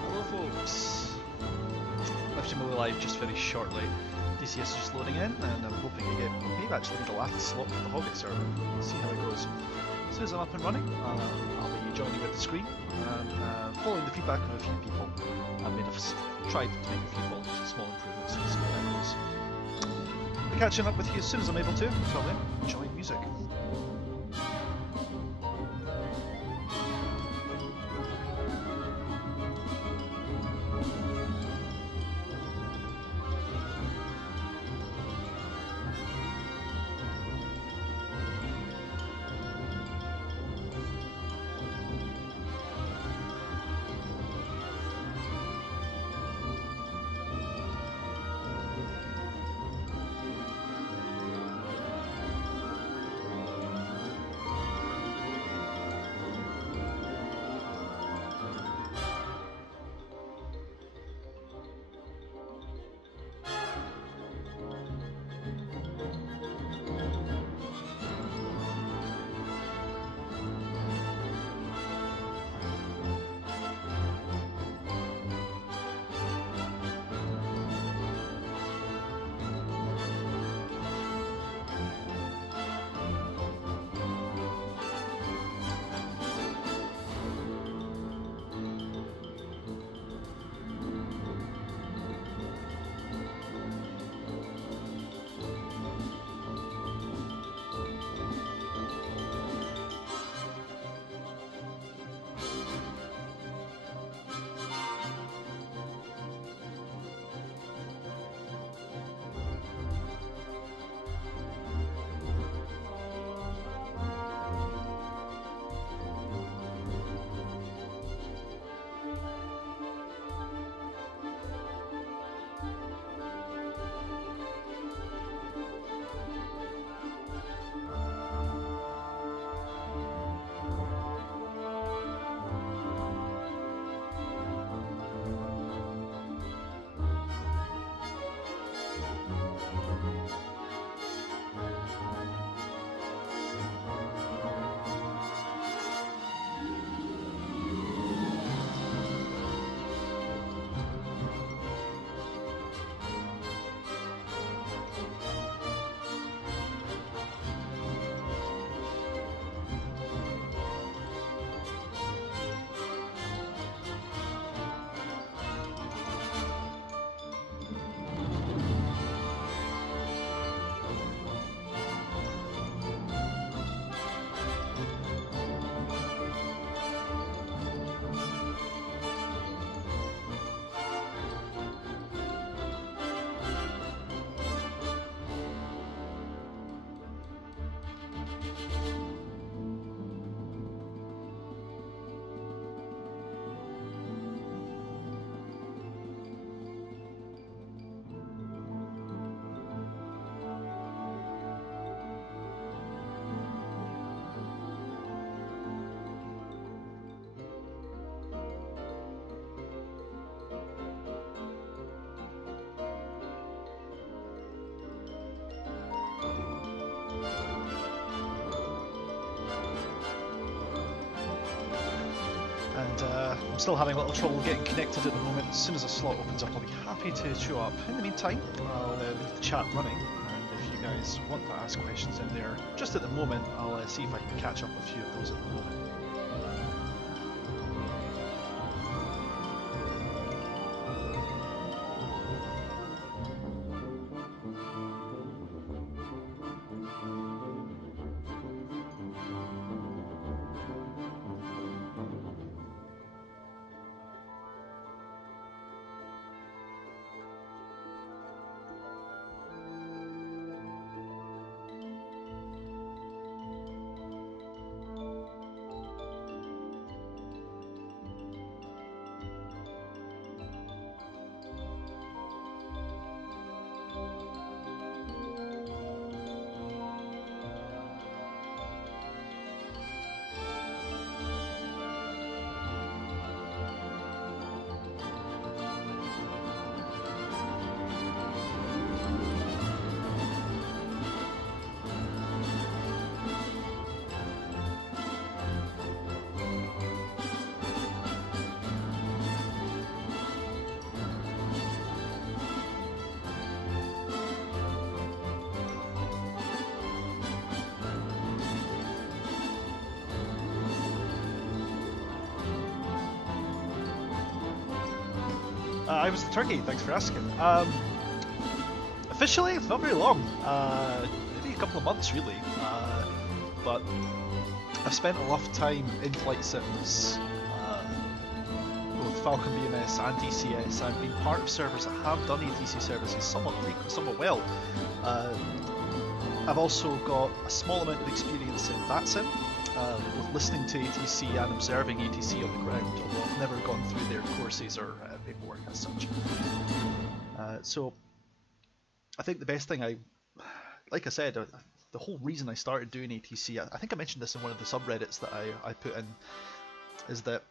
Hello folks! Left you live just very shortly. DCS is just loading in and I'm hoping to get maybe actually the last slot for the Hoggit server. See how it goes. As soon as I'm up and running, I'll be joining with the screen and following the feedback of a few people. I've tried to make a few small improvements and see how that goes. I'll be catching up with you as soon as I'm able to. Until then, enjoy music. I'm still having a little trouble getting connected at the moment. As soon as a slot opens up, I'll be happy to show up. In the meantime, I'll leave the chat running, and if you guys want to ask questions in there, just at the moment, I'll see if I can catch up with a few of those at the moment. I was the turkey, thanks for asking. Officially, not very long. Maybe a couple of months, really. But I've spent a lot of time in flight sims, both Falcon BMS and DCS, and been part of servers that have done ATC services somewhat well. I've also got a small amount of experience in VATSIM, with listening to ATC and observing ATC on the ground, although I've never gone through their courses or paperwork as such. So I think the best thing like I said, the whole reason I started doing ATC, I think I mentioned this in one of the subreddits that I put in, is that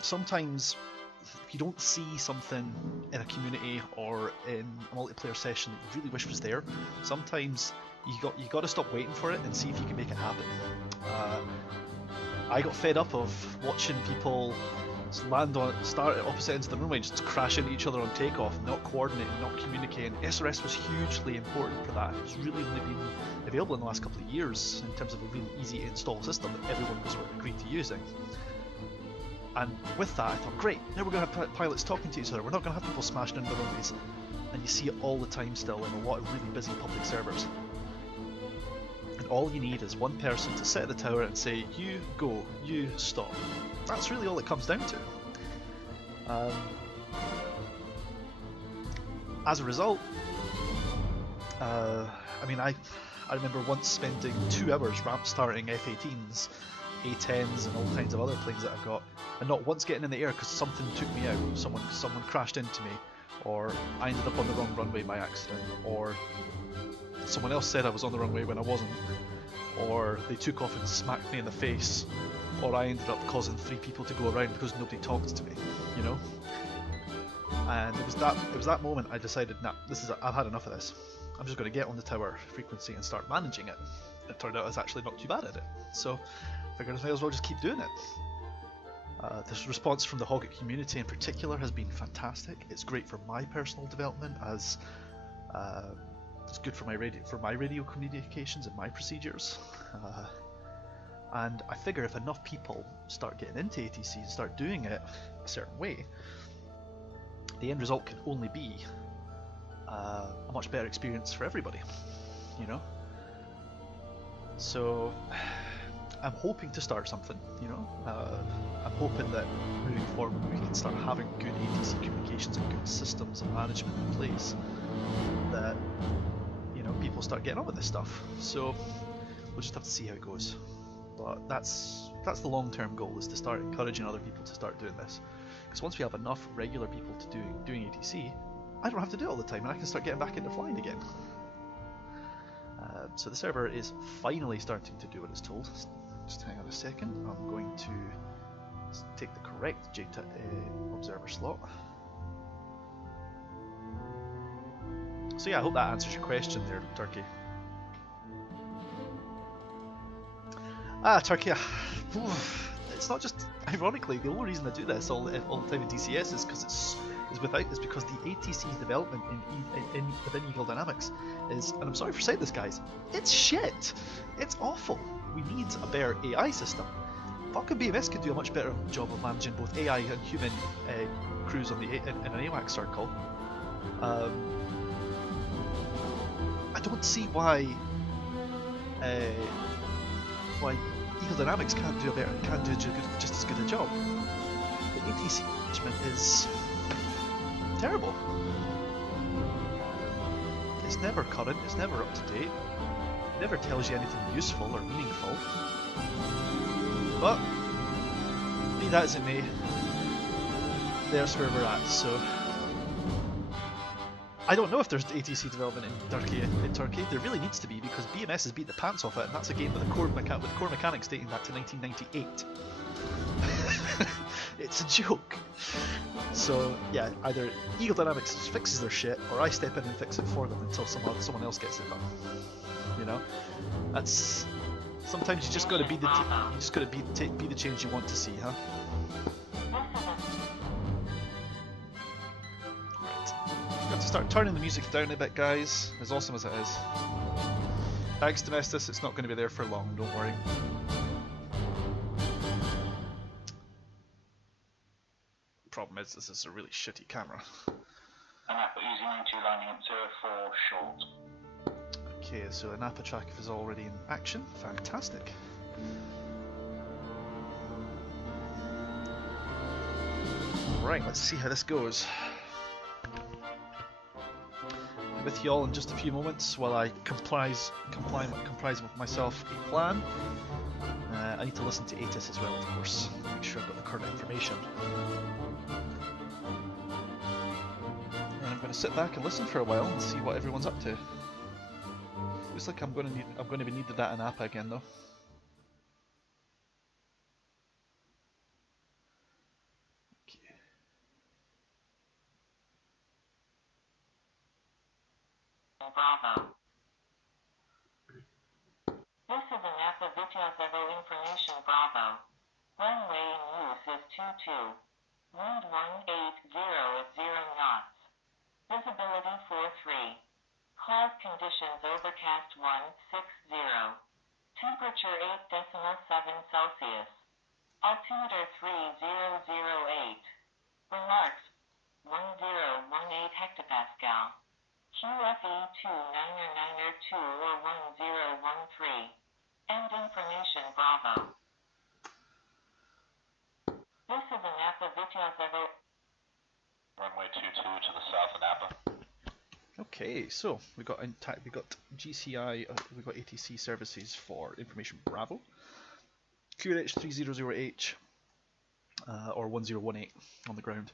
sometimes if you don't see something in a community or in a multiplayer session that you really wish was there, sometimes you got to stop waiting for it and see if you can make it happen. I got fed up of watching people start at opposite ends of the runway, just crash into each other on takeoff, not coordinating, not communicating. SRS was hugely important for that. It's really only been available in the last couple of years in terms of a really easy to install system that everyone was sort of agreed to using. And with that, I thought, great, now we're going to have pilots talking to each other. We're not going to have people smashing into the runways. And you see it all the time still in a lot of really busy public servers. And all you need is one person to sit at the tower and say, you go, you stop. That's really all it comes down to. As a result, I remember once spending 2 hours ramp starting F-18s, A-10s and all kinds of other planes that I've got, and not once getting in the air because something took me out, someone crashed into me, or I ended up on the wrong runway by accident, or someone else said I was on the runway when I wasn't, or they took off and smacked me in the face, or I ended up causing 3 people to go around because nobody talked to me, you know? And it was that moment I decided, nah, I've had enough of this. I'm just going to get on the tower frequency and start managing it. It turned out I was actually not too bad at it, so I figured I may as well just keep doing it. This response from the Hoggit community in particular has been fantastic. It's great for my personal development, as it's good for my radio communications and my procedures. And I figure if enough people start getting into ATC and start doing it a certain way, the end result can only be a much better experience for everybody, you know? So I'm hoping to start something, you know? I'm hoping that moving forward we can start having good ATC communications and good systems and management in place, that, you know, people start getting on with this stuff. So we'll just have to see how it goes. But that's the long-term goal, is to start encouraging other people to start doing this. Because once we have enough regular people to doing ATC, I don't have to do it all the time, and I can start getting back into flying again. So the server is finally starting to do what it's told. Just hang on a second. I'm going to take the correct JTA observer slot. So yeah, I hope that answers your question there, Turkey. Turkey, it's not just, ironically, the only reason I do this all the time in DCS is because the ATC development within Eagle Dynamics is, and I'm sorry for saying this, guys, it's shit. It's awful. We need a better AI system. Falcon BMS could do a much better job of managing both AI and human crews in an AWACS circle. I don't see why Eagle Dynamics can't do just as good a job. The ATC management is terrible. It's never current, it's never up to date, it never tells you anything useful or meaningful. But be that as it may, there's where we're at. So I don't know if there's ATC development in Turkey. There really needs to be, because BMS has beat the pants off it, and that's a game with core mechanics dating back to 1998. It's a joke. So yeah, either Eagle Dynamics fixes their shit, or I step in and fix it for them until someone else gets it done. You know, that's, sometimes you just got to be the change you want to see, huh? Got to start turning the music down a bit, guys, as awesome as it is. Thanks, Domestis, it's not going to be there for long, don't worry. problem is this is a really shitty camera. Anapa easy 92 lining up 04 short. Okay, so Anapa track is already in action. Fantastic. Right, let's see how this goes. I'm with you all in just a few moments while I comprise with myself a plan. I need to listen to ATIS as well, of course, make sure I've got the current information. And I'm going to sit back and listen for a while and see what everyone's up to. Looks like I'm going to be needed that in APA again though. Okay. Bravo. This is an APA Vityasevo information Bravo. Runway in use is 22. Wind 180 at 0 knots. Visibility 43. Cloud conditions overcast 160. Temperature 8.7 Celsius. Altimeter 3008. Remarks 1018 hectopascal. QFE 2992 or 1013. End information Bravo. This is an APA Vityasevo. Runway 22 to the south of Napa. Okay, so we got GCI, we got ATC services for information Bravo, QRH 300H or 1018 on the ground.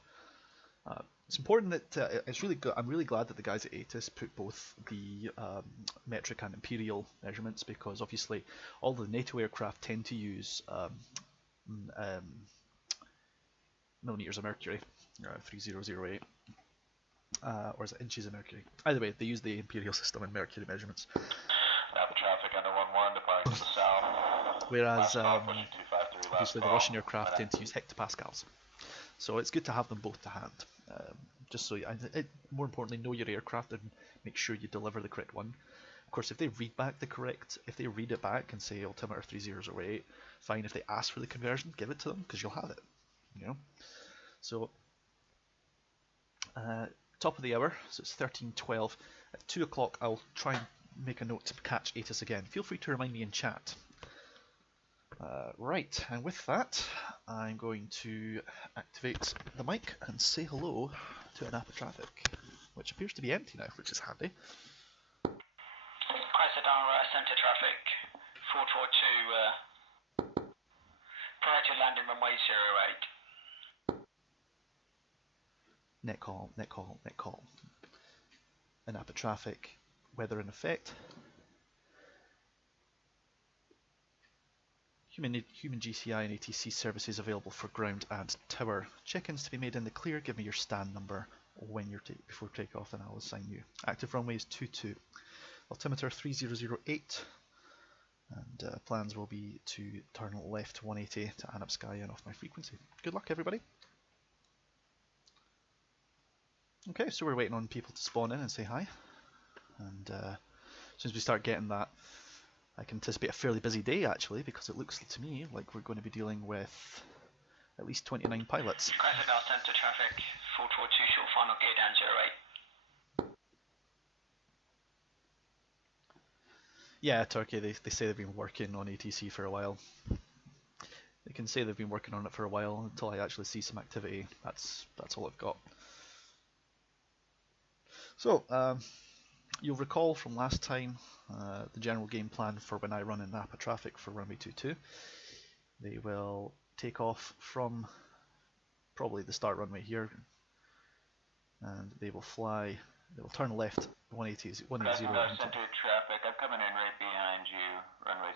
It's important that it's really good. I'm really glad that the guys at ATIS put both the metric and imperial measurements, because obviously all the NATO aircraft tend to use millimeters of mercury, 3008. Or is it inches of mercury? Either way, they use the imperial system in mercury measurements. Napa traffic under 11 departing to the south. Whereas obviously the Russian aircraft tend to use hectopascals. So it's good to have them both to hand. Just so more importantly, know your aircraft and make sure you deliver the correct one. Of course, if they read it back and say altimeter 3008, fine. If they ask for the conversion, give it to them because you'll have it. You know. So. Top of the hour, so it's 13:12. At 2 o'clock, I'll try and make a note to catch ATIS again. Feel free to remind me in chat. Right, and with that, I'm going to activate the mic and say hello to Anapa traffic, which appears to be empty now, which is handy. Isadara Centre traffic, 442, prior to landing runway 08. Net call. Anapa traffic, weather in effect. Human GCI and ATC services available for ground and tower. Check-ins to be made in the clear. Give me your stand number when you're before takeoff, and I'll assign you. Active runway is 22. Altimeter 3008. And plans will be to turn left 180 to Anapskaya and off my frequency. Good luck, everybody. Okay, so we're waiting on people to spawn in and say hi. And as soon as we start getting that, I can anticipate a fairly busy day actually, because it looks to me like we're going to be dealing with at least 29 pilots. Crocodile Centre traffic, 442 short final gear down 08. Yeah, Turkey, they say they've been working on ATC for a while. They can say they've been working on it for a while until I actually see some activity. That's all I've got. So, you'll recall from last time the general game plan for when I run in Napa traffic for runway 22. They will take off from probably the start runway here, and they will turn left 180. Center traffic, I'm coming in right behind you, runway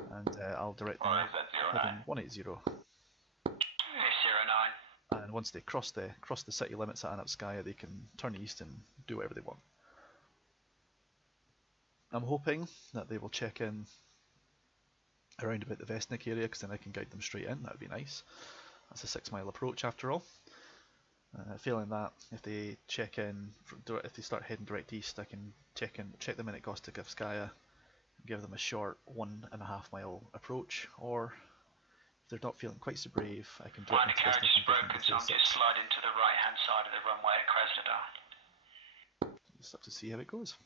06. And I'll direct them heading 180. 09. And once they cross the city limits at Anapskaya, they can turn east and do whatever they want. I'm hoping that they will check in around about the Vestnik area, because then I can guide them straight in. That would be nice. That's a 6-mile approach after all. Failing that, if they check in, if they start heading direct east, I can check them in at Gostikivskaya, give them a short 1.5-mile approach, or If they're not feeling quite so brave, I can drop Fine, them the to carriage business is and give them broken, the so I'm just 06. sliding to the right hand side of the runway at Krasnodar. Just have to see how it goes.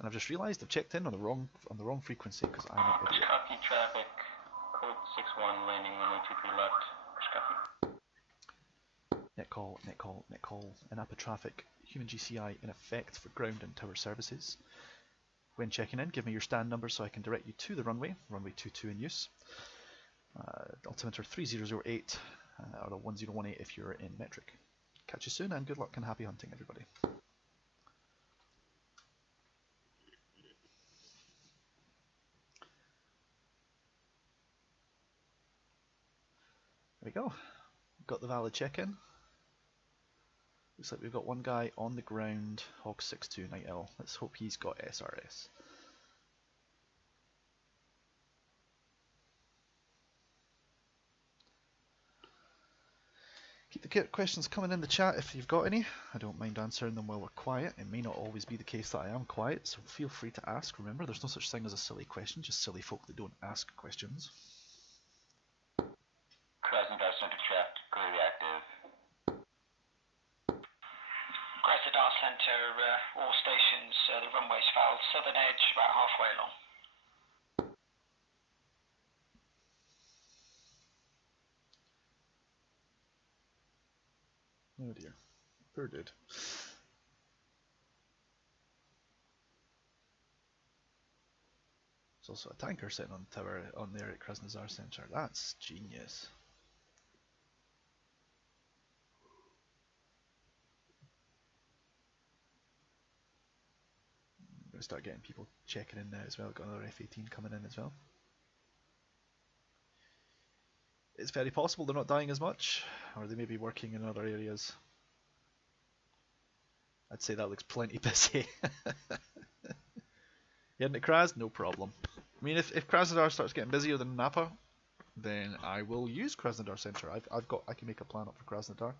And I've just realised I've checked in on the wrong frequency because I'm an idiot. Shkafi traffic, code 61, landing runway 23 left, Shkafi. Net call, INAPA traffic, human GCI in effect for ground and tower services. When checking in, give me your stand number so I can direct you to the runway 22 in use. Altimeter 3008 or the 1018 if you're in metric. Catch you soon and good luck and happy hunting, everybody. There we go. Got the valid check-in. Looks like we've got one guy on the ground, Hog 6290L. Let's hope he's got SRS. Keep the questions coming in the chat if you've got any. I don't mind answering them while we're quiet. It may not always be the case that I am quiet, so feel free to ask. Remember, there's no such thing as a silly question, just silly folk that don't ask questions. Krasnodar Center trapped, clearly active. Krasnodar Center, all stations, the runway's fouled, southern edge, about halfway along. Oh dear, poor dude. There's also a tanker sitting on the tower on there at Krasnodar Center. That's genius. I'm going to start getting people checking in now as well. Got another F-18 coming in as well. It's very possible they're not dying as much, or they may be working in other areas. I'd say that looks plenty busy. Heading to Kras? No problem. I mean, if Krasnodar starts getting busier than Napa, then I will use Krasnodar Center. I can make a plan up for Krasnodar.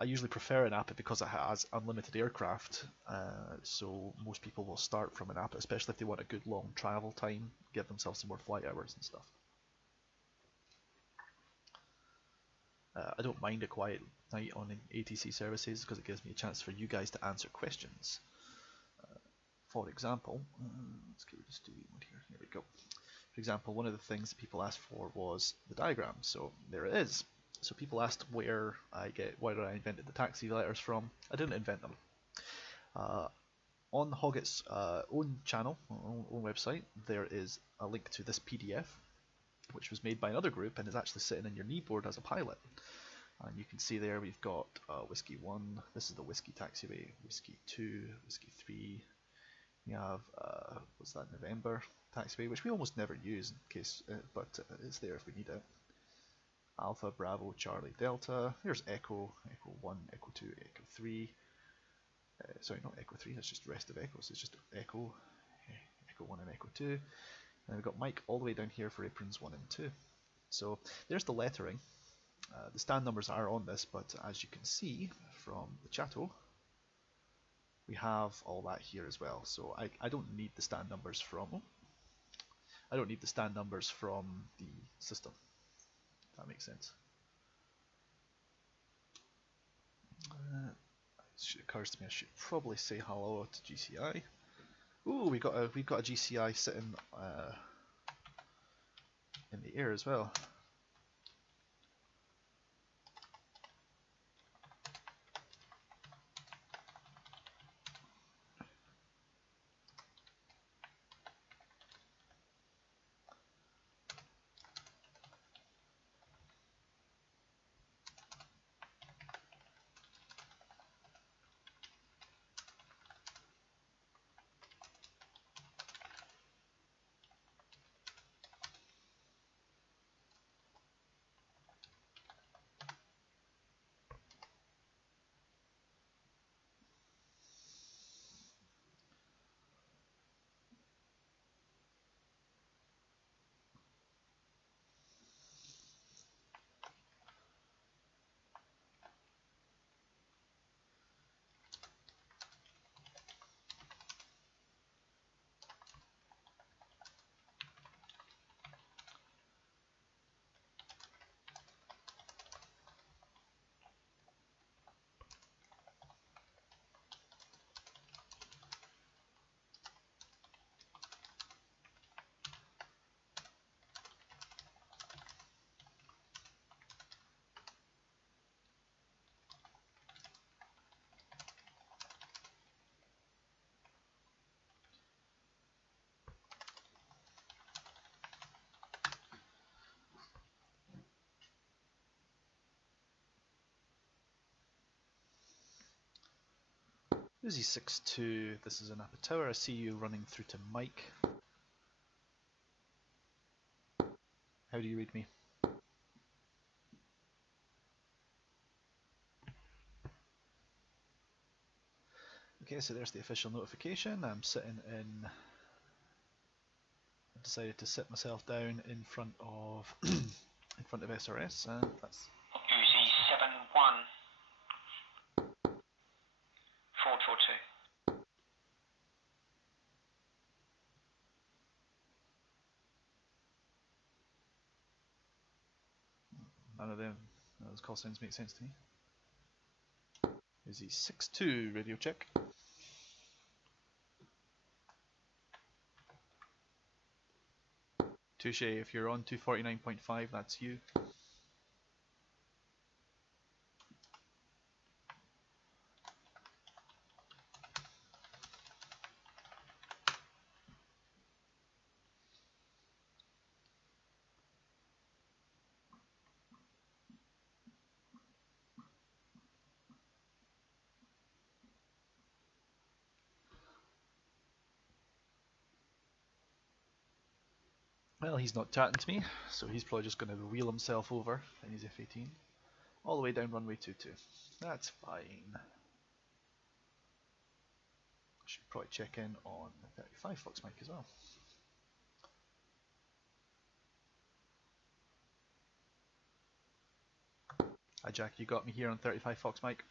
I usually prefer an APA because it has unlimited aircraft, so most people will start from an APA, especially if they want a good long travel time, give themselves some more flight hours and stuff. I don't mind a quiet night on ATC services because it gives me a chance for you guys to answer questions. For example, let's just do one here. Here we go. For example, one of the things that people asked for was the diagram, so there it is. So people asked where I invented the taxi letters from. I didn't invent them. On Hoggit's own channel, own website, there is a link to this PDF, which was made by another group and is actually sitting in your kneeboard as a pilot. And you can see there we've got Whiskey 1, this is the Whiskey taxiway, Whiskey 2, Whiskey 3. We have, what's that, November taxiway, which we almost never use in case, but it's there if we need it. Alpha, Bravo, Charlie, Delta. There's Echo, Echo 1, Echo 2, Echo 3. Sorry, not Echo 3, that's just the rest of Echoes. It's just Echo, Echo 1 and Echo 2. And then we've got Mike all the way down here for aprons 1 and 2. So there's the lettering. The stand numbers are on this, but as you can see from the chatto, we have all that here as well. So I don't need the stand numbers from the system. If that makes sense. It occurs to me I should probably say hello to GCI. Ooh, we've got a GCI sitting in the air as well. Uzi 6-2, this is an Napa Tower. I see you running through to Mike. How do you read me? Okay, so there's the official notification. I'm sitting in. I decided to sit myself down in front of in front of SRS, and that's. Uzi 7-1. 442. None of those call signs make sense to me. Uzi 6-2, radio check. Touche, if you're on 249.5, that's you. Well, he's not chatting to me, so he's probably just going to wheel himself over in his F-18 all the way down runway 22. That's fine. Should probably check in on 35 Fox Mike as well. Hi Jack, you got me here on 35 Fox Mike.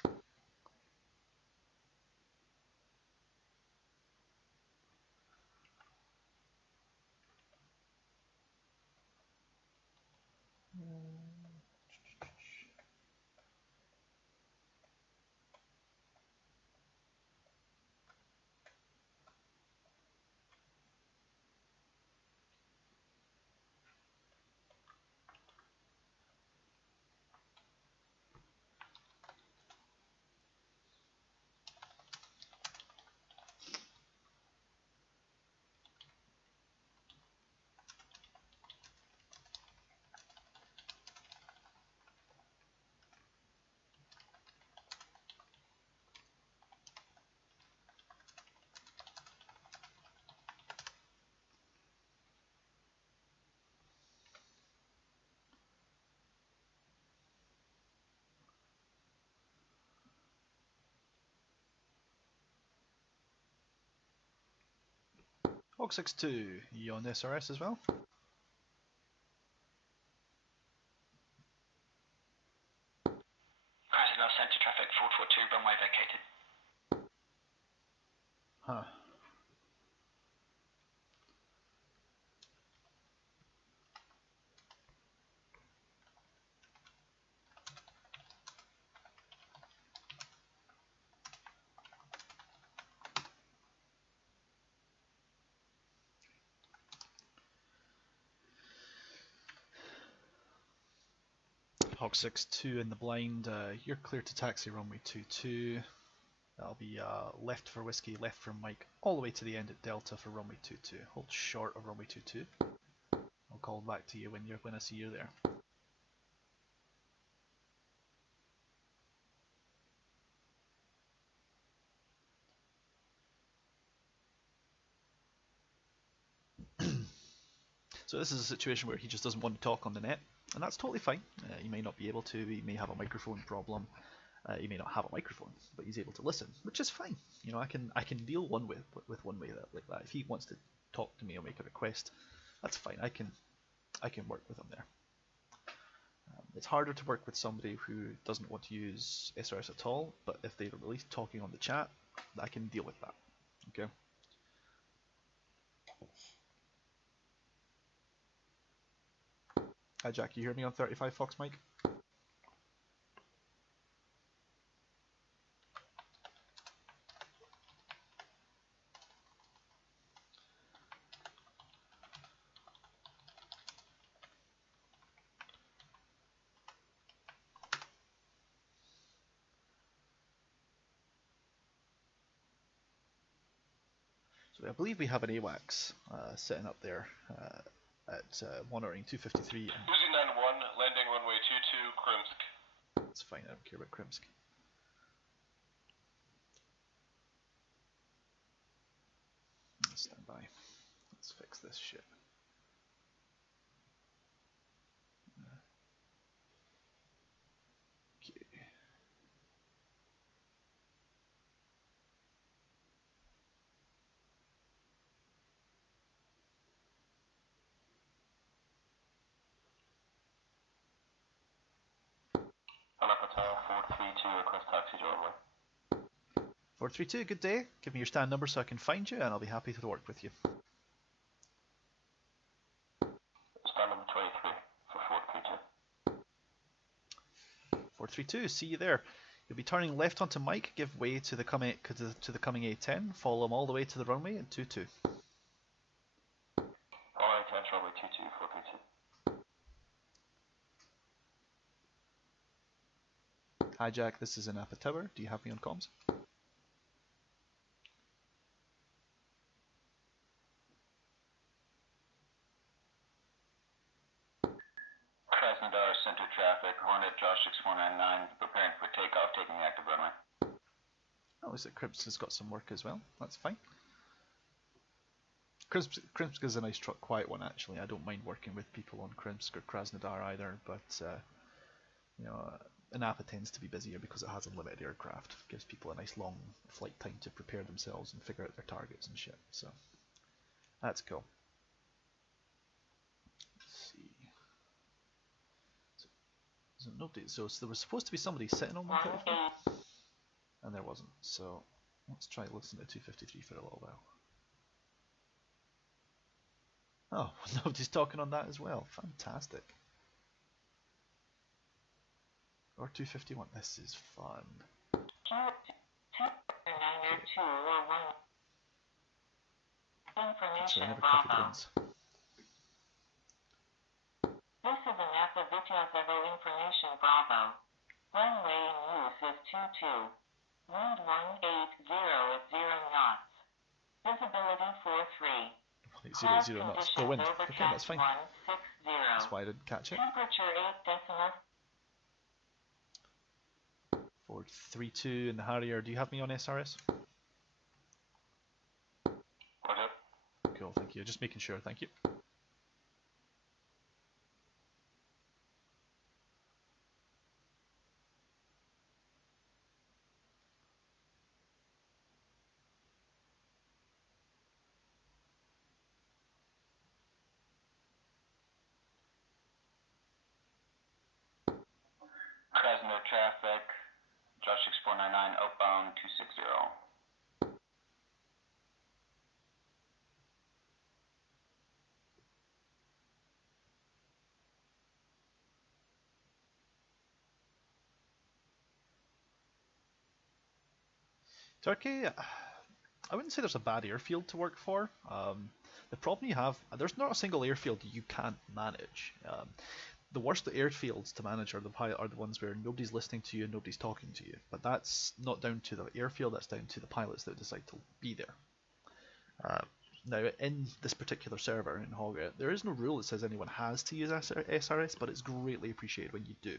Hog 6-2, you on SRS as well? Chrysler Centre traffic 442, runway vacated. Huh. Hog 6-2 in the blind, you're clear to taxi runway 22. That'll be left for whiskey, left for Mike, all the way to the end at Delta for runway 22. Hold short of runway 22. I'll call back to you when I see you there. So this is a situation where he just doesn't want to talk on the net, and that's totally fine. He may not be able to, he may have a microphone problem, he may not have a microphone, but he's able to listen, which is fine. You know, I can deal with one way like that. If he wants to talk to me or make a request, that's fine. I can work with him there. It's harder to work with somebody who doesn't want to use SRS at all, but if they're at least talking on the chat, I can deal with that. Okay. Hi Jack, you hear me on 35 Fox Mike? So I believe we have an AWACS sitting up there at monitoring 253. Uzi 9-1, landing runway 22, Krimsk. That's fine, I don't care about Krimsk. Stand by. Let's fix this shit. Okay. Hello, Hotel 432, request taxi to runway. 432, good day. Give me your stand number so I can find you, and I'll be happy to work with you. Stand number 23 for 432. 432, see you there. You'll be turning left onto Mike, give way to the coming A10, follow him all the way to the runway and 22. Alright, catch runway 22, 432. Hi Jack, this is Napa Tower. Do you have me on comms? Krasnodar Center traffic, Hornet Josh 6499, preparing for takeoff, taking the active runway. Oh, is it Krimsk has got some work as well? That's fine. Krimsk is a nice truck, quiet one actually. I don't mind working with people on Krimsk or Krasnodar either, but you know, Napa tends to be busier because it has unlimited aircraft. It gives people a nice long flight time to prepare themselves and figure out their targets and shit. So that's cool. Let's see. So nobody. So there was supposed to be somebody sitting on 134, and there wasn't. So let's try listening to 253 for a little while. Oh, nobody's talking on that as well. Fantastic. Or 251. This is fun. Actually, I never copied the ones. This is an Apavitiasevo information Bravo. Runway in use is 22. Wind 180 at 0 knots. Visibility 43. 0 knots. Still wind. Okay, that's fine. That's why I didn't catch it. Temperature 8 decimals. 432 in the Harrier. Do you have me on SRS? Roger. Cool, thank you. Just making sure, thank you. Krasnodar traffic. Josh 6499 outbound 260. Turkey, I wouldn't say there's a bad airfield to work for. The problem you have, there's not a single airfield you can't manage. The worst airfields to manage are the ones where nobody's listening to you and nobody's talking to you. But that's not down to the airfield, that's down to the pilots that decide to be there. Now, in this particular server in Hoggit, there is no rule that says anyone has to use SRS, but it's greatly appreciated when you do.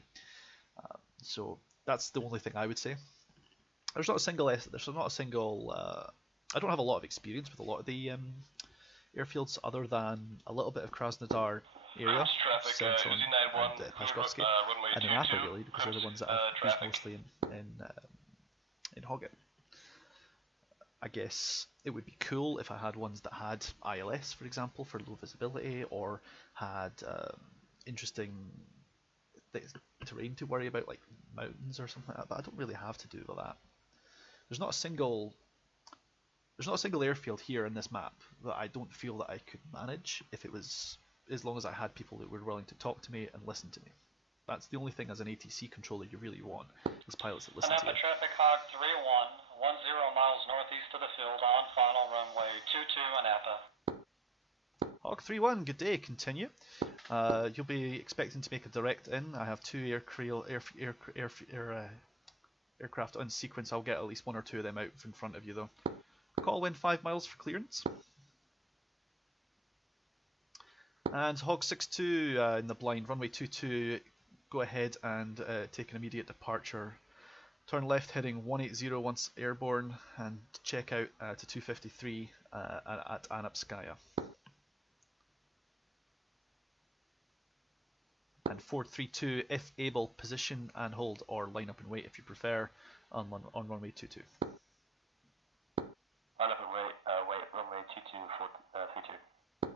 So that's the only thing I would say. There's not a single. I don't have a lot of experience with a lot of the airfields, other than a little bit of Krasnodar area, Centron, and Pashkovsky, and Napa really, because they're the ones that I've used mostly in Hoggit. I guess it would be cool if I had ones that had ILS, for example, for low visibility, or had interesting terrain to worry about, like mountains or something like that. But I don't really have to do with that. There's not a single airfield here in this map that I don't feel that I could manage if it was, as long as I had people that were willing to talk to me and listen to me. That's the only thing as an ATC controller you really want, is pilots that listen to you. Napa traffic Hog 31, 10 miles northeast of the field on final runway 22 Napa. Hog 31, good day, continue. You'll be expecting to make a direct in. I have two aircraft on sequence. I'll get at least one or two of them out in front of you though. Call wind 5 miles for clearance. And Hog 62 in the blind, runway 22, go ahead and take an immediate departure Turn left heading 180 once airborne and check out to 253 at Anapskaya. And 432, if able, position and hold or line up and wait if you prefer on runway 22. Line up and wait, runway 22, 32.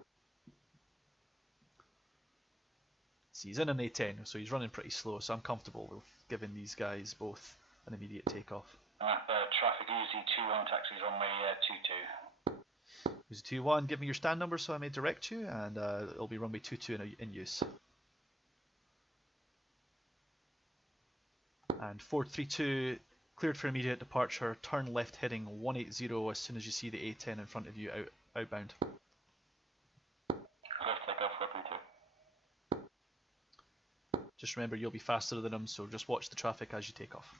See, he's in an A10, so he's running pretty slow, so I'm comfortable with giving these guys both an immediate takeoff. Traffic Uzi 21 taxis runway 22. Uzi 21, give me your stand number so I may direct you, and it'll be runway 22 in use. And 432, cleared for immediate departure, turn left heading 180 as soon as you see the A10 in front of you outbound. Left takeoff 432. Just remember you'll be faster than them, so just watch the traffic as you take off.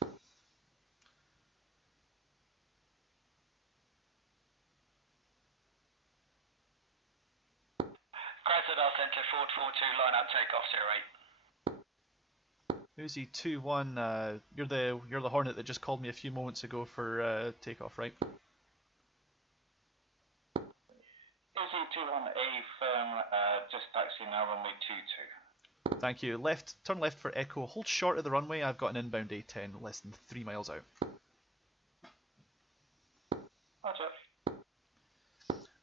Crystal Centre 442, line up takeoff 08. Uzi 21, you're the Hornet that just called me a few moments ago for takeoff, right? Uzi 21A firm, just taxi now runway 22. Thank you. Turn left for Echo. Hold short of the runway. I've got an inbound A10 less than 3 miles out. Roger.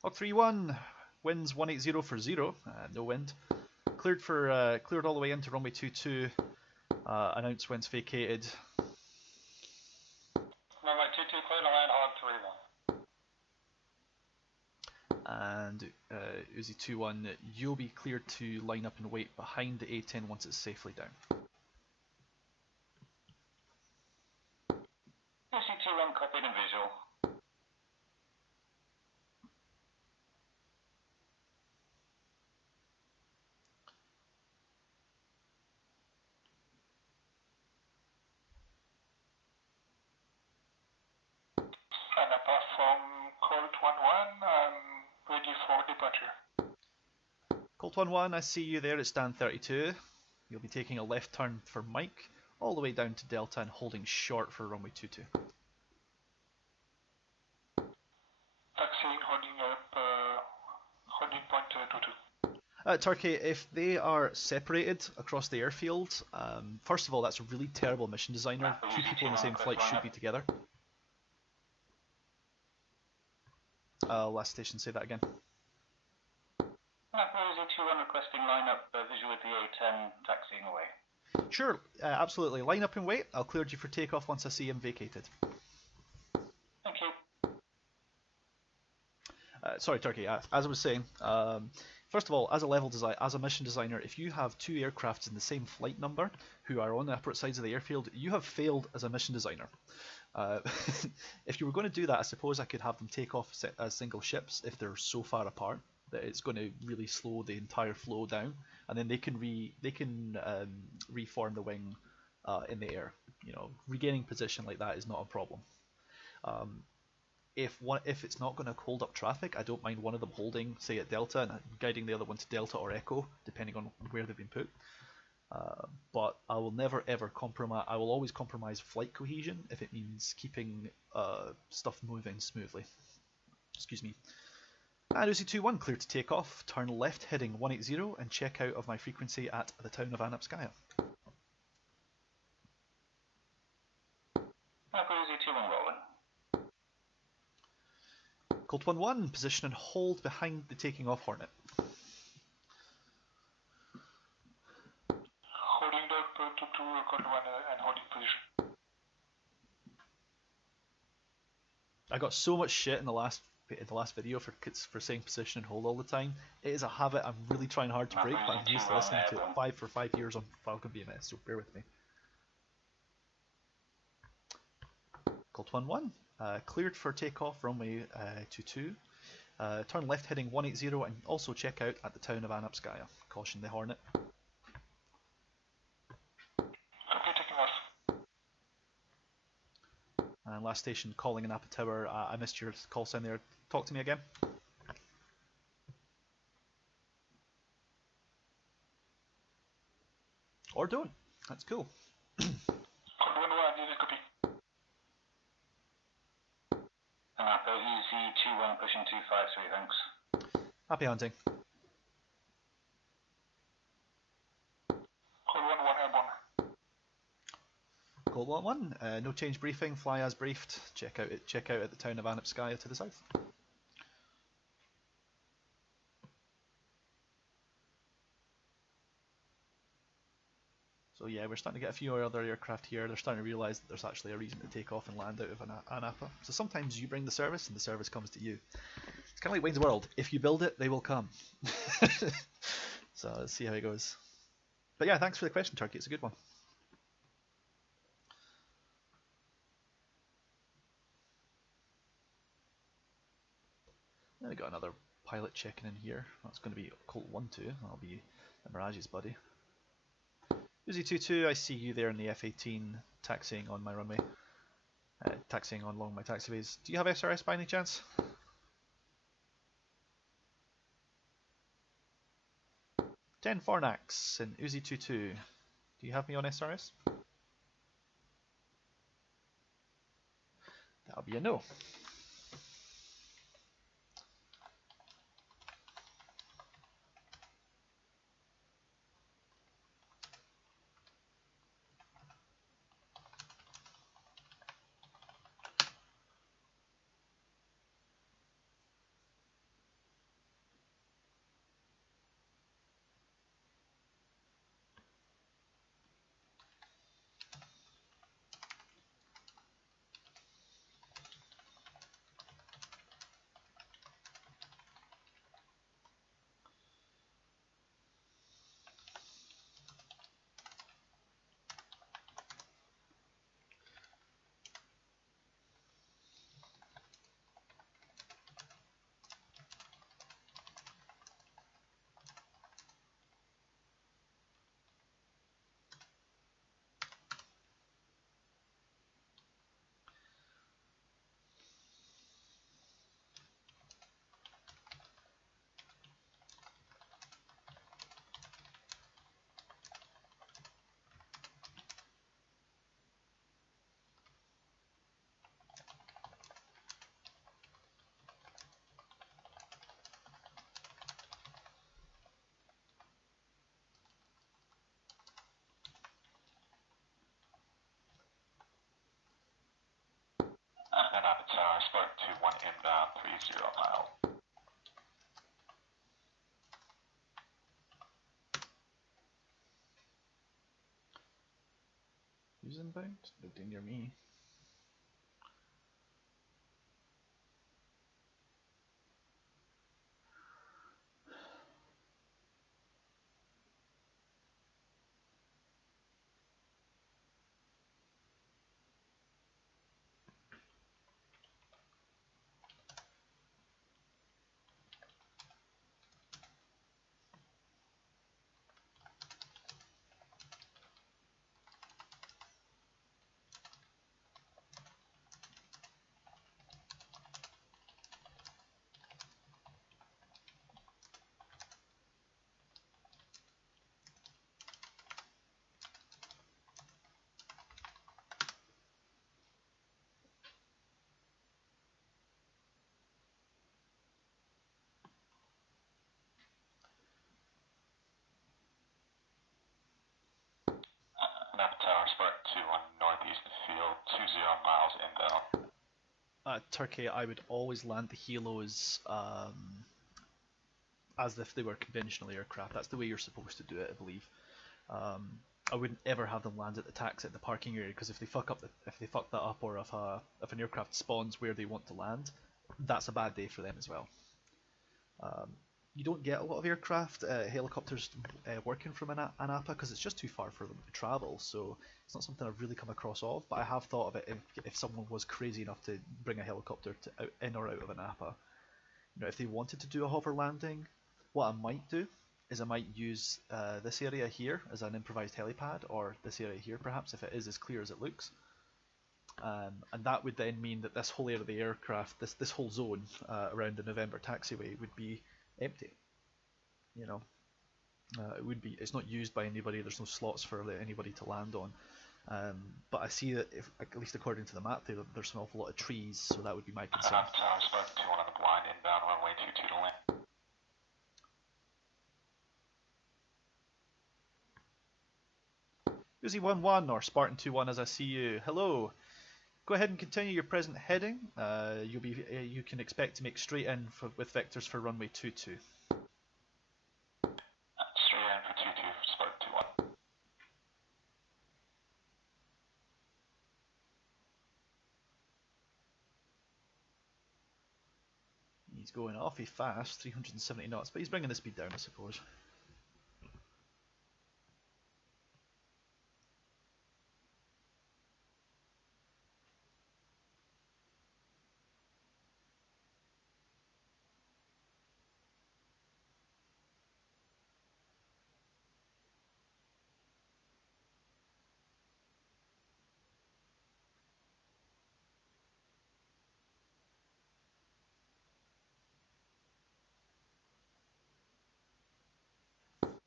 Hog 31, winds 180 for 0, no wind. Cleared all the way into runway 22. Announced when's vacated. Runway 22, clear to land, Hog 31. And Uzi 21, you'll be cleared to line up and wait behind the A10 once it's safely down. Uzi 21, copied and visual. And apart from Colt 11, I'm ready for departure. Colt 11, I see you there at stand 32. You'll be taking a left turn for Mike, all the way down to Delta and holding short for runway 22. Taxiing, holding up, holding point 22. Turkey, if they are separated across the airfield, first of all, that's a really terrible mission designer. 2 people in the same flight should be together. Last station, say that again. Uzi 21 requesting line up visual with the A10 taxiing away. Sure, absolutely. Line up and wait. I'll clear you for takeoff once I see him vacated. Thank you. Sorry, Turkey. As I was saying, first of all, as a mission designer, if you have 2 aircrafts in the same flight number who are on the opposite sides of the airfield, you have failed as a mission designer. If you were going to do that, I suppose I could have them take off as single ships if they're so far apart that it's going to really slow the entire flow down, and then they can reform the wing in the air. You know, regaining position like that is not a problem. If it's not going to hold up traffic, I don't mind one of them holding, say at Delta, and guiding the other one to Delta or Echo, depending on where they've been put. But I will never ever compromise. I will always compromise flight cohesion if it means keeping stuff moving smoothly. Excuse me. And Uzi 21 clear to take off. Turn left heading 180 and check out of my frequency at the town of Anapskaya. Uzi 21 rolling. Colt 11, position and hold behind the taking off Hornet. Holding the to Colt 1 and holding position. I got so much shit in the last video for saying position and hold all the time. It is a habit I'm really trying hard to break, but I'm used to listening to it for 5 years on Falcon BMS, so bear with me. Colt 11, cleared for takeoff, runway 22. Turn left heading 180 and also check out at the town of Anapskaya. Caution the Hornet. Okay, taking off. And last station, calling in Napa Tower. I missed your call sign there. Talk to me again. Or don't. That's cool. Colt 1, need a copy. Napa, EZ21 pushing 253, thanks. Happy hunting. Code 1, 1 airborne. Gold 1-1, no change briefing, fly as briefed. Check out at the town of Anapskaya to the south. So yeah, we're starting to get a few other aircraft here. They're starting to realise that there's actually a reason to take off and land out of Anapa. So sometimes you bring the service and the service comes to you. It's kind of like Wayne's World. If you build it, they will come. So let's see how it goes. But yeah, thanks for the question, Turkey. It's a good one. Then we got another pilot checking in here. That's going to be Colt 1-2. That'll be Mirage's buddy. Uzi 22, I see you there in the F-18 taxiing on my runway. Taxiing on along my taxiways. Do you have SRS by any chance? Den Fornax and Uzi 22. Do you have me on SRS? That'll be a no. Napa Tower, Spark 2-1 inbound, 30 mile. Who's inbound? Nobody near me. Napa Tower, Spark 2-1 northeast of field, 20 miles inbound. Turkey, I would always land the helos as if they were conventional aircraft. That's the way you're supposed to do it, I believe. I wouldn't ever have them land at the taxi at the parking area, because if they fuck that up, or if an aircraft spawns where they want to land, that's a bad day for them as well. You don't get a lot of aircraft, helicopters working from Anapa, because it's just too far for them to travel, so it's not something I've really come across of, but I have thought of it if someone was crazy enough to bring a helicopter in or out of Anapa. You know, if they wanted to do a hover landing, what I might do is I might use this area here as an improvised helipad, or this area here perhaps, if it is as clear as it looks. And that would then mean that this whole area of the aircraft, this whole zone around the November taxiway would be empty. It would be. It's not used by anybody. There's no slots for anybody to land on. But I see that, if, at least according to the map, there's an awful lot of trees, so that would be my concern. Nap Tower, Spark 2-1 on the blind, inbound runway 22 to land. Uzi 1-1 or Spartan 2-1 as I see you. Hello. Go ahead and continue your present heading. You can expect to make straight in with vectors for runway 22. Straight in for 22, Spark 2-1. He's going awfully fast, 370 knots, but he's bringing the speed down, I suppose.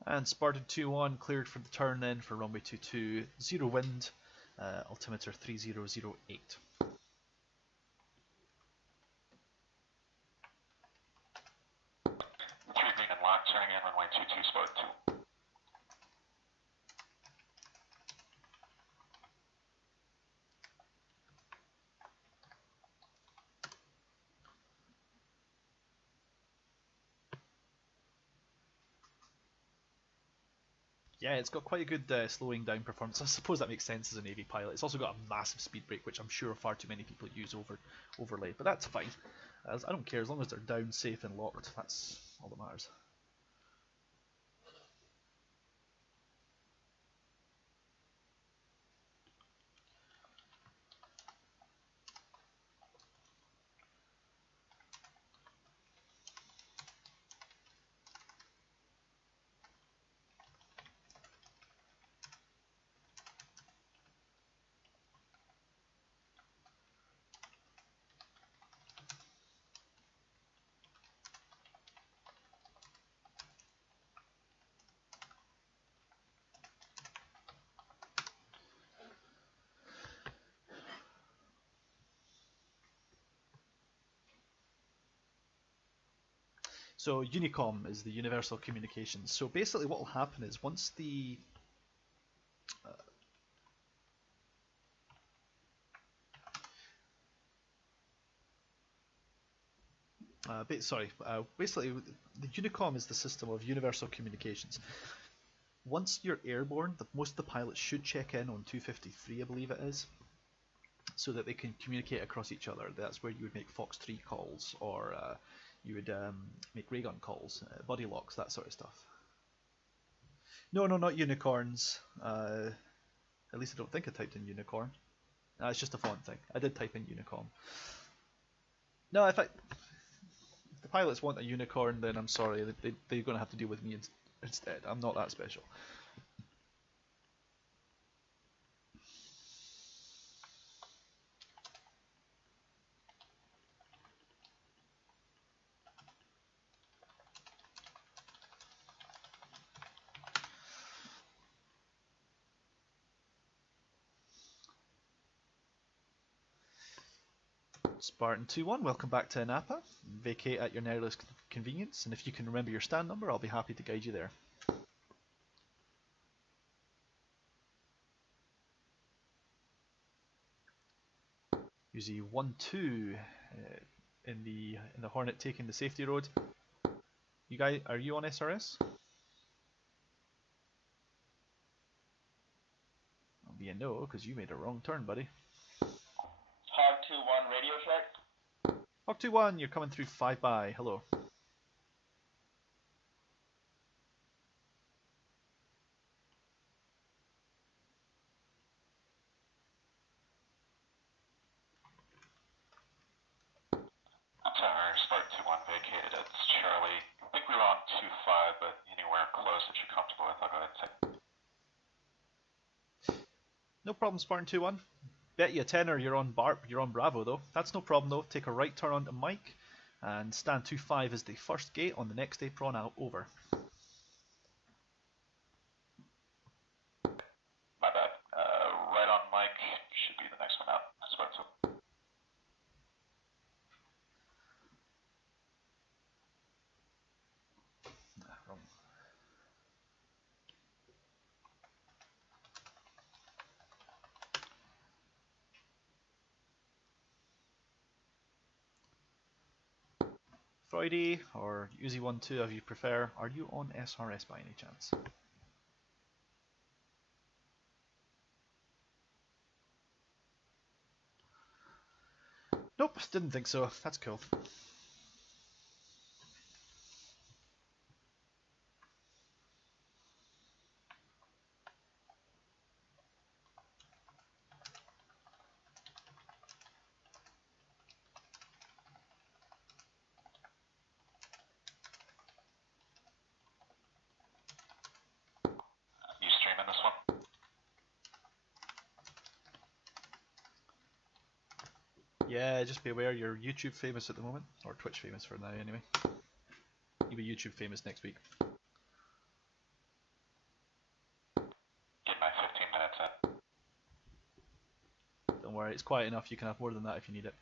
And Spartan 2-1 cleared for the turn then for runway 22, 0 wind, altimeter 3008. Three green and locked, turning in runway 22, Spark 2. Yeah, it's got quite a good slowing down performance. I suppose that makes sense as a Navy pilot. It's also got a massive speed brake, which I'm sure far too many people use overlay, but that's fine. I don't care, as long as they're down, safe and locked, that's all that matters. So Unicom is the universal communications. So basically what will happen is once the basically the Unicom is the system of universal communications. Once you're airborne, most of the pilots should check in on 253, I believe it is, so that they can communicate across each other. That's where you would make Fox 3 calls, or you would make ray gun calls, body locks, that sort of stuff. No, not unicorns. At least I don't think I typed in unicorn. It's just a font thing. I did type in unicom. No, if the pilots want a unicorn, then I'm sorry, they're going to have to deal with me instead. I'm not that special. Spartan 2-1, welcome back to Anapa. Vacate at your nearest convenience, and if you can remember your stand number, I'll be happy to guide you there. Uzi 1-2 in the Hornet taking the safety road. You guys, are you on SRS? I'll be a no because you made a wrong turn, buddy. Hog 2-1 radio check. Hog 2-1, you're coming through 5 by. Hello. Tower, Spark 2-1 vacated at Charlie. I think we were on 2-5, but anywhere close that you're comfortable with, I'll go ahead and say. No problem, Spartan 2-1. Bet you a tenner you're on Bravo though. That's no problem though. Take a right turn onto Mike and stand 2-5 as the first gate on the next apron out. Over. My bad. Right Droidy or Uzi12 if you prefer, are you on SRS by any chance? Nope, didn't think so. That's cool. You streaming this one? Yeah, just be aware you're YouTube famous at the moment, or Twitch famous for now anyway. You'll be YouTube famous next week. Get my 15 minutes in. Don't worry, it's quiet enough, you can have more than that if you need it.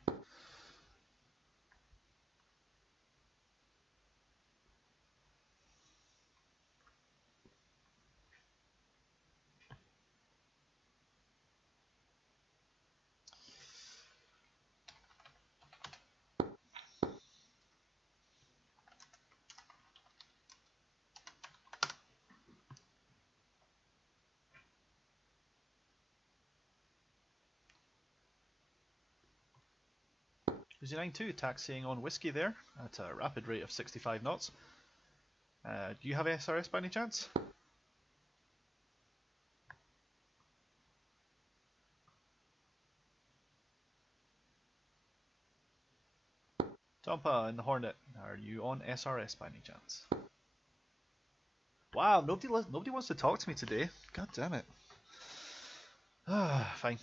Uzi 92 taxiing on whiskey there at a rapid rate of 65 knots. Do you have SRS by any chance? Tompa and the Hornet, are you on SRS by any chance? Wow, nobody wants to talk to me today. God damn it. Ah, fine.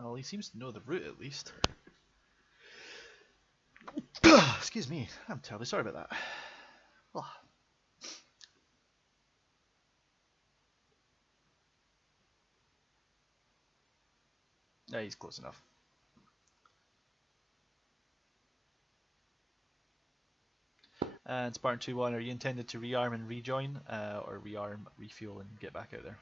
Well, he seems to know the route at least. Excuse me, I'm terribly sorry about that. Oh. Yeah, he's close enough. And Spartan 2-1, are you intended to rearm and rejoin, or rearm, refuel, and get back out there?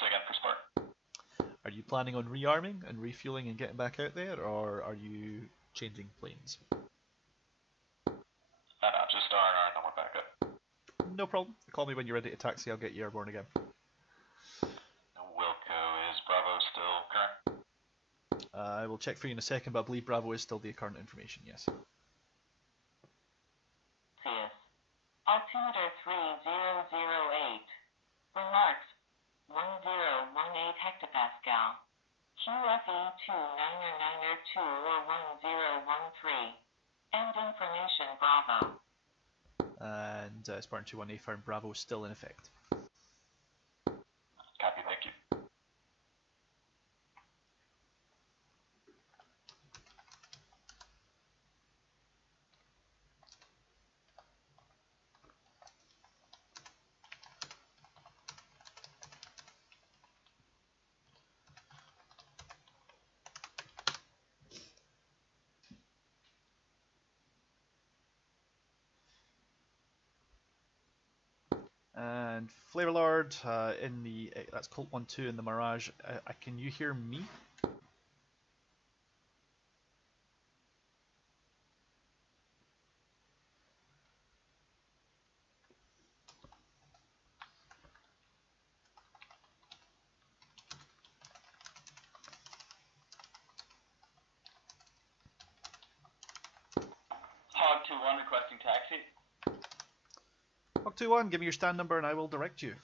So again for Spartan. Are you planning on rearming and refueling and getting back out there, or are you changing planes? No, just R&R and then we're back up. No problem. Call me when you're ready to taxi, I'll get you airborne again. Wilco, is Bravo still current? I will check for you in a second, but I believe Bravo is still the current information, yes. Celsius. Altimeter 3008. Remarks. 1018 hectopascal. QFE 299er2 or 1013. End information Bravo. And Spartan 2-1 affirm Bravo is still in effect. Copy, thank you. And Flavorlord in the that's Colt 1-2 in the Mirage. Can you hear me? Hog 2-1 requesting taxi. Hog 2-1, give me your stand number and I will direct you.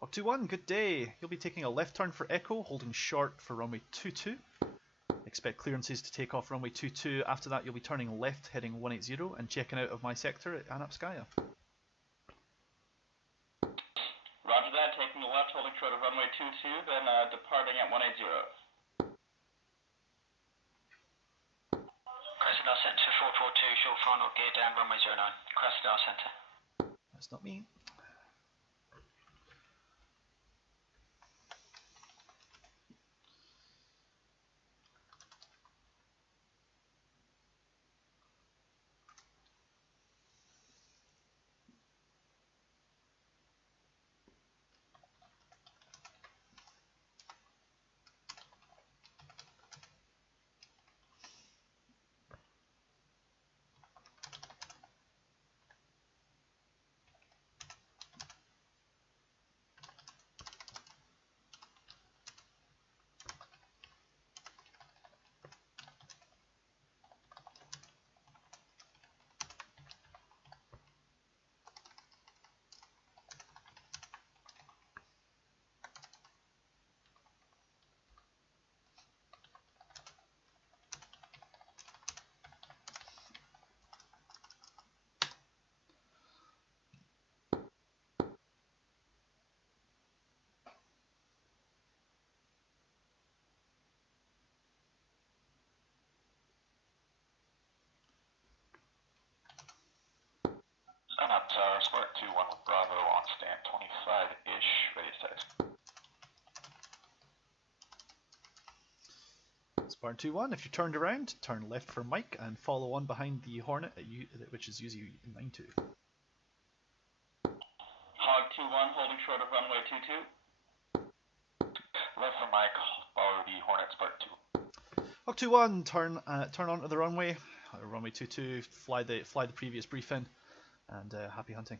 Hog 21, good day. You'll be taking a left turn for Echo, holding short for runway 22. Expect clearances to take off runway 22. After that, you'll be turning left, heading 180, and checking out of my sector at Anapskaya. Roger that, taking the left, holding short of runway 22, then departing at 180. Cressida Centre 442, short final gear down runway 09. Cressida Centre. That's not me. Sun up tower, Spark 2-1 with Bravo on stand 25-ish, ready to text. Spartan 2-1, if you're turned around, turn left for Mike and follow on behind the Hornet, which is usually 92. Hog 21, holding short of runway 22. Left for Mike, follow the Hornet Spark 2. Hog 2-1, turn onto the runway, runway 22, fly the previous brief in, and happy hunting.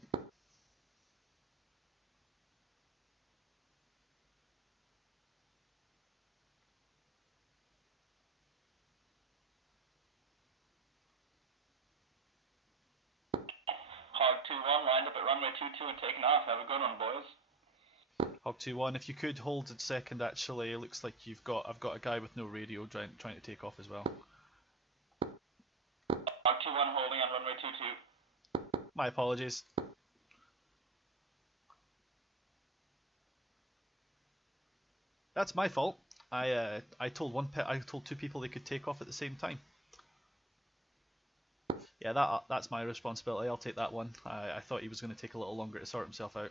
Hog 21, lined up at runway 22 and taking off. Have a good one, boys. Hog 2-1, if you could hold a second, actually, it looks like I've got a guy with no radio trying to take off as well. Hog 21, holding on runway 22. My apologies. That's my fault. I told two people they could take off at the same time. Yeah, that's my responsibility. I'll take that one. I thought he was going to take a little longer to sort himself out.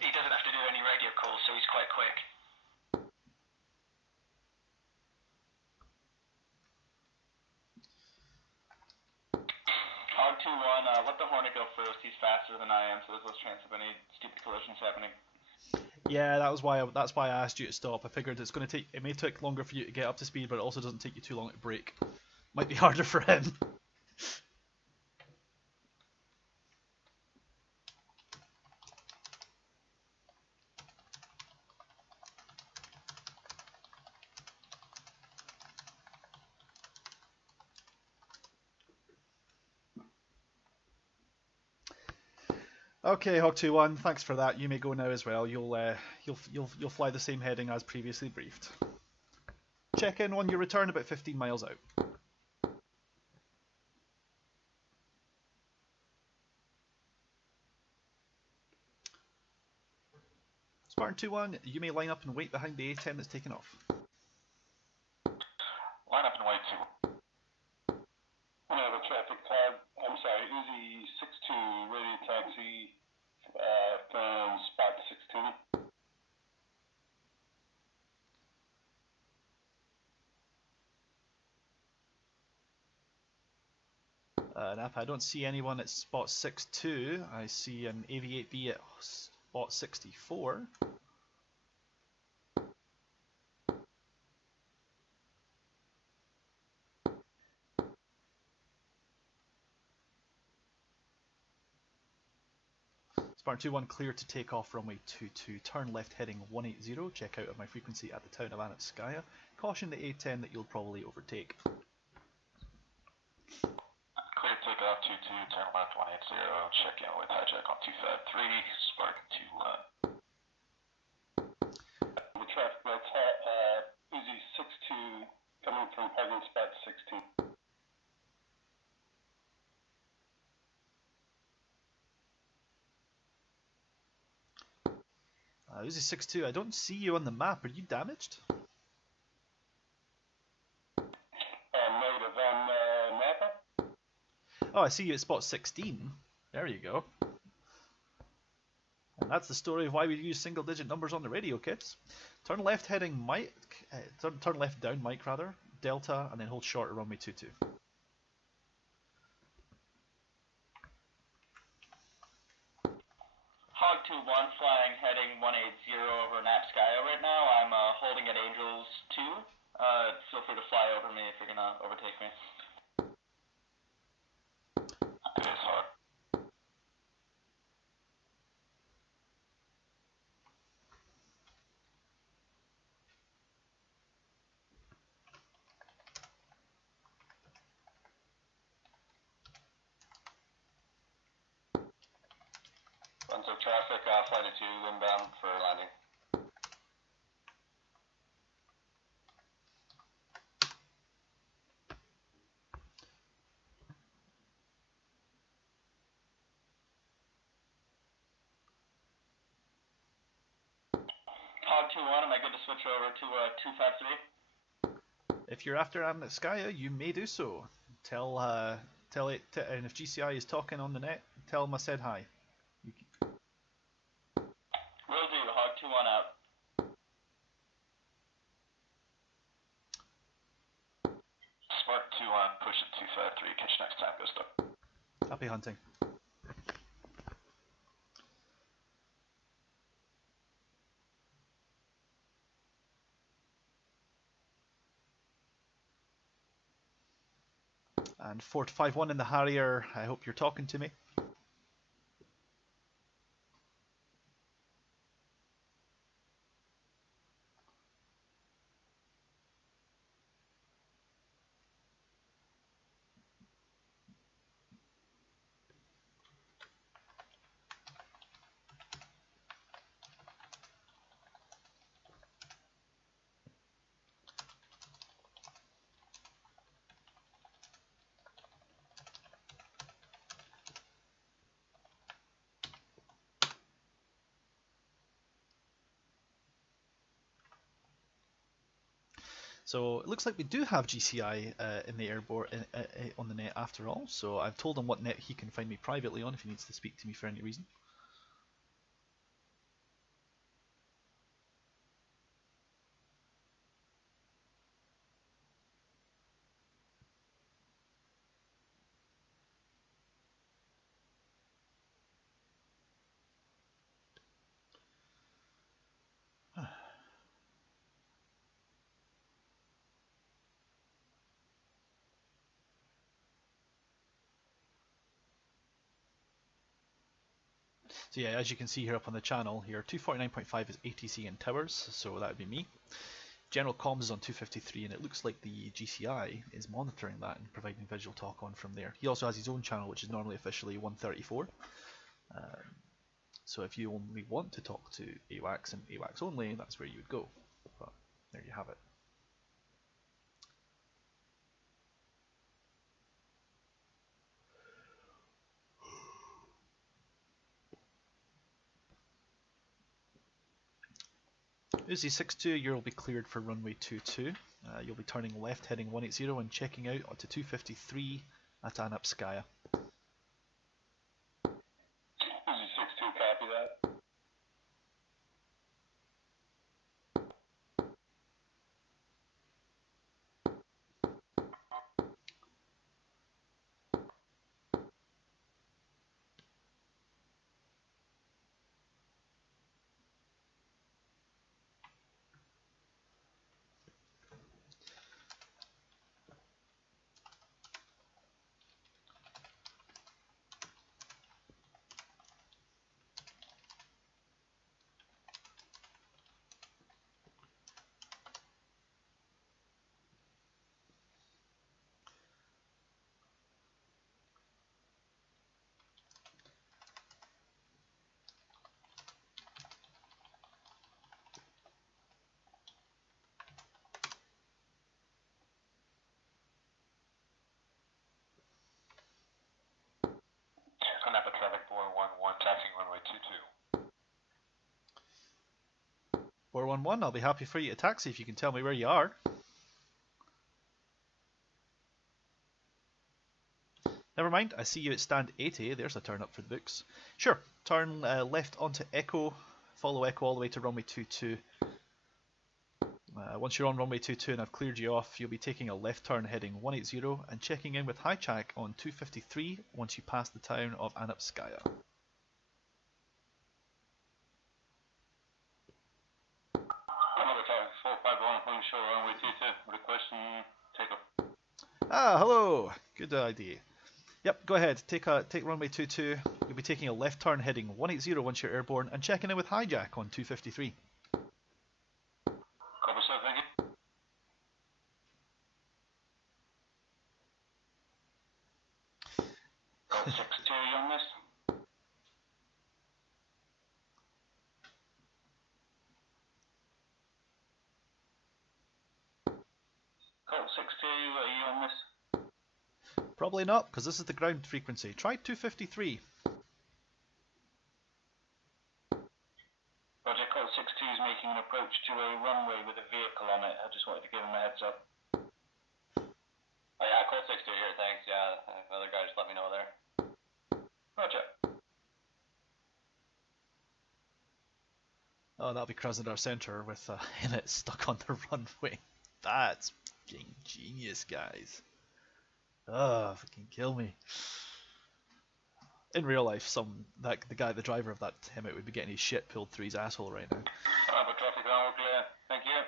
He doesn't have to do any radio calls, so he's quite quick. Hog 21, let the Hornet go first. He's faster than I am, so there's less chance of any stupid collisions happening. Yeah, that's why I asked you to stop. I figured it may take longer for you to get up to speed, but it also doesn't take you too long to brake. Might be harder for him. Okay, Hog 2-1, thanks for that. You may go now as well. You'll fly the same heading as previously briefed. Check in on your return about 15 miles out. Spartan 2-1, you may line up and wait behind the A10 that's taken off. Line up and wait 2. I have a traffic card. I'm sorry, Uzi 62 radio taxi from spot 16. Napa, I don't see anyone at spot 62. I see an AV8B at spot 64. Spartan 2-1 clear to take off runway 22, turn left heading 180, check out of my frequency at the town of Anapskaya. Caution the A10 that you'll probably overtake. Clear takeoff 22, turn left 180, check in with hijack on 253, Spartan 2. The traffic lights, Uzi 62 coming from parking spot 16. Uzi 62, I don't see you on the map. Are you damaged? Negative on Napa. Oh, I see you at spot 16. There you go. And that's the story of why we use single-digit numbers on the radio, kids. Turn left heading Mike, turn left down Mike rather, Delta, and then hold short at runway 22. Hog 2-1 flying heading 180 over Napskaya right now. I'm holding at Angels 2. Feel free to fly over me if you're gonna overtake me. It is hard. Runs of traffic, flight of 2 inbound for landing. Hog 2-1, am I good to switch over to 253? If you're after Amnitskaya, you may do so. Tell it, and if GCI is talking on the net, tell him I said hi. Will do, Hog 2-1 out. Spartan 2-1, push at 253, catch next time, go stop. Happy hunting. And 451 in the Harrier, I hope you're talking to me. So it looks like we do have GCI in the airborne on the net after all. So I've told him what net he can find me privately on if he needs to speak to me for any reason. So yeah, as you can see here up on the channel here, 249.5 is ATC and towers, so that would be me. General comms is on 253, and it looks like the GCI is monitoring that and providing visual talk on from there. He also has his own channel, which is normally officially 134. So if you only want to talk to AWACS and AWACS only, that's where you would go. But there you have it. Uzi 62, you'll be cleared for runway 22. You'll be turning left heading 180 and checking out onto 253 at Anapskaya. Uzi 62, copy that. 411, I'll be happy for you to taxi if you can tell me where you are. Never mind, I see you at stand 80. There's a turn up for the books. Sure, turn left onto Echo, follow Echo all the way to runway 22. Once you're on runway 22 and I've cleared you off, you'll be taking a left turn heading 180 and checking in with hijack on 253 once you pass the town of Anapskaya. Another 451, I'm sure runway 22. Requesting takeoff. Ah, hello. Good idea. Yep, go ahead. Take runway 22. You'll be taking a left turn heading 180 once you're airborne and checking in with hijack on 253. Copy, sir, thank you. Code 62 on this. Code 62, are you on this? Probably not, because this is the ground frequency. Try 253. Roger, code 62 is making an approach to a runway with a vehicle on it. I just wanted to give him a heads up. Oh yeah, code 62 here, thanks. Yeah, the other guy just let me know there. Roger. Oh, that'll be Krasnodar Center with Emmett stuck on the runway. That's fucking genius, guys. Oh, fucking kill me. In real life, the driver of that Emmett would be getting his shit pulled through his asshole right now. Bravo traffic now, we're clear. Thank you.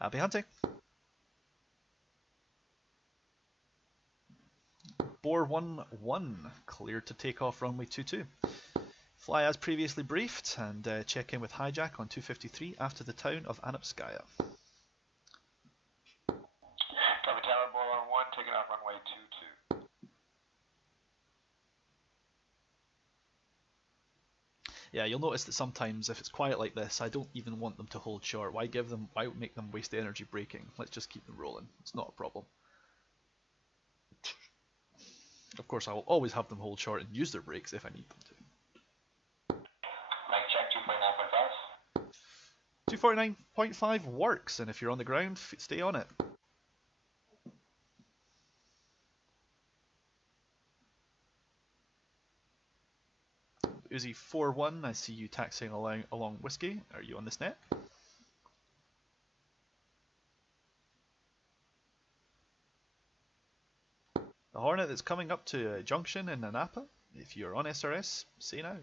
Happy hunting. Bore 1-1, cleared to take off runway 22. Fly as previously briefed and check in with hijack on 253 after the town of Anapskaya. Copy Tower, Bore 1, taking off runway 22. Yeah, you'll notice that sometimes if it's quiet like this, I don't even want them to hold short. Why make them waste the energy braking? Let's just keep them rolling. It's not a problem. Of course, I will always have them hold short and use their brakes if I need them to. Mic check 249.5. 249.5 works, and if you're on the ground, stay on it. Uzi 41, I see you taxiing along Whiskey. Are you on this net? The Hornet that's coming up to a junction in Anapa. If you're on SRS, say now.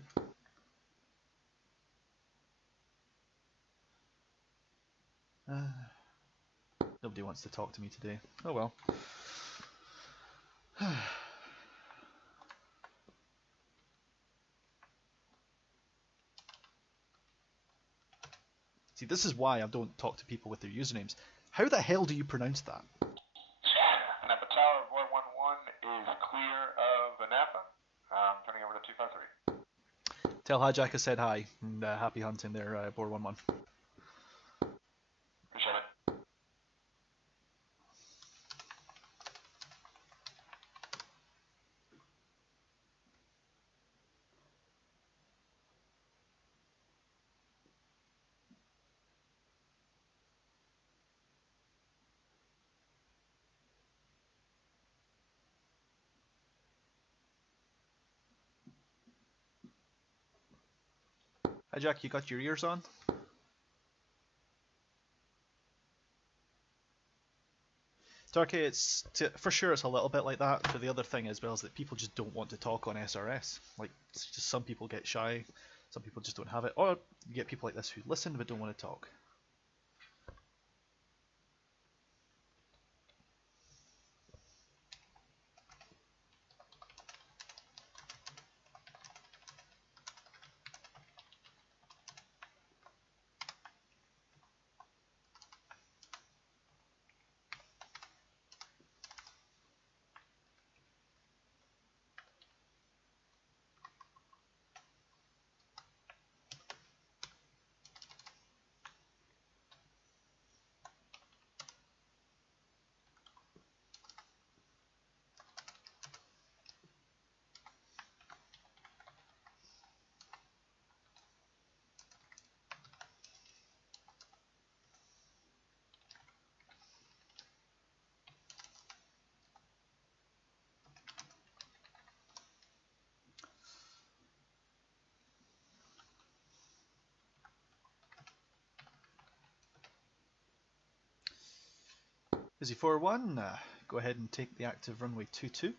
Nobody wants to talk to me today. Oh well. See, this is why I don't talk to people with their usernames. How the hell do you pronounce that? Napa Tower, Bore 1-1 is clear of Anapa. Turning over to 253. Tell hijack I said hi, and happy hunting there, Bore 1-1. Appreciate it. Hijack, you got your ears on? It's okay, for sure it's a little bit like that, but the other thing as well is that people just don't want to talk on SRS. Like, it's just some people get shy, some people just don't have it, or you get people like this who listen but don't want to talk. Uzi 41, go ahead and take the active runway 22,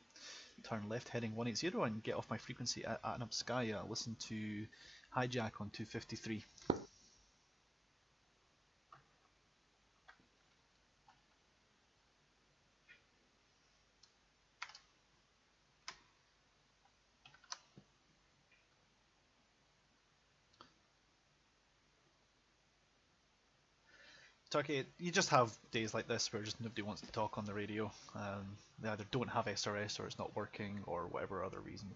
turn left heading 180 and get off my frequency at Anapskaya. Listen to hijack on 253. Turkey, you just have days like this where just nobody wants to talk on the radio. They either don't have SRS or it's not working or whatever other reason.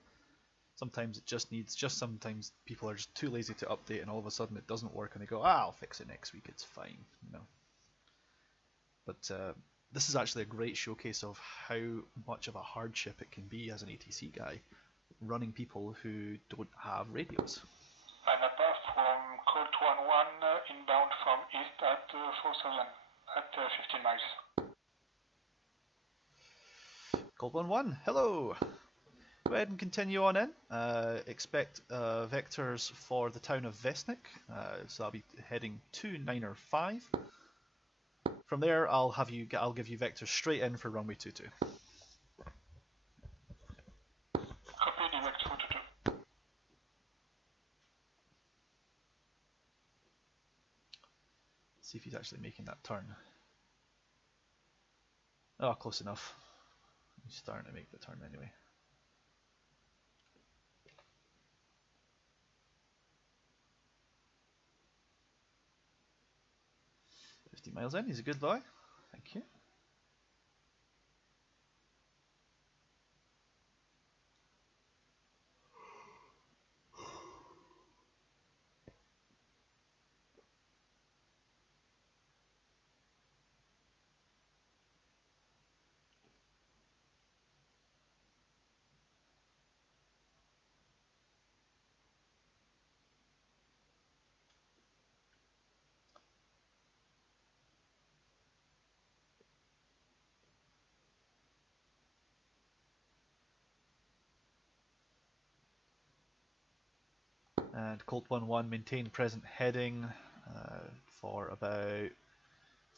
Sometimes it just needs, sometimes people are just too lazy to update and all of a sudden it doesn't work and they go, I'll fix it next week, it's fine, you know. But this is actually a great showcase of how much of a hardship it can be as an ATC guy running people who don't have radios. Anapa from Colt 11 inbound from east at 4000 at 15 miles. Colt 11, hello! Go ahead and continue on in. Expect vectors for the town of Vesnik, so I'll be heading 295. From there, I'll give you vectors straight in for runway 22. Copy the vector 22. See if he's actually making that turn. Oh, close enough. He's starting to make the turn anyway. 50 miles in, he's a good boy. Thank you. And Colt 11, maintain present heading for about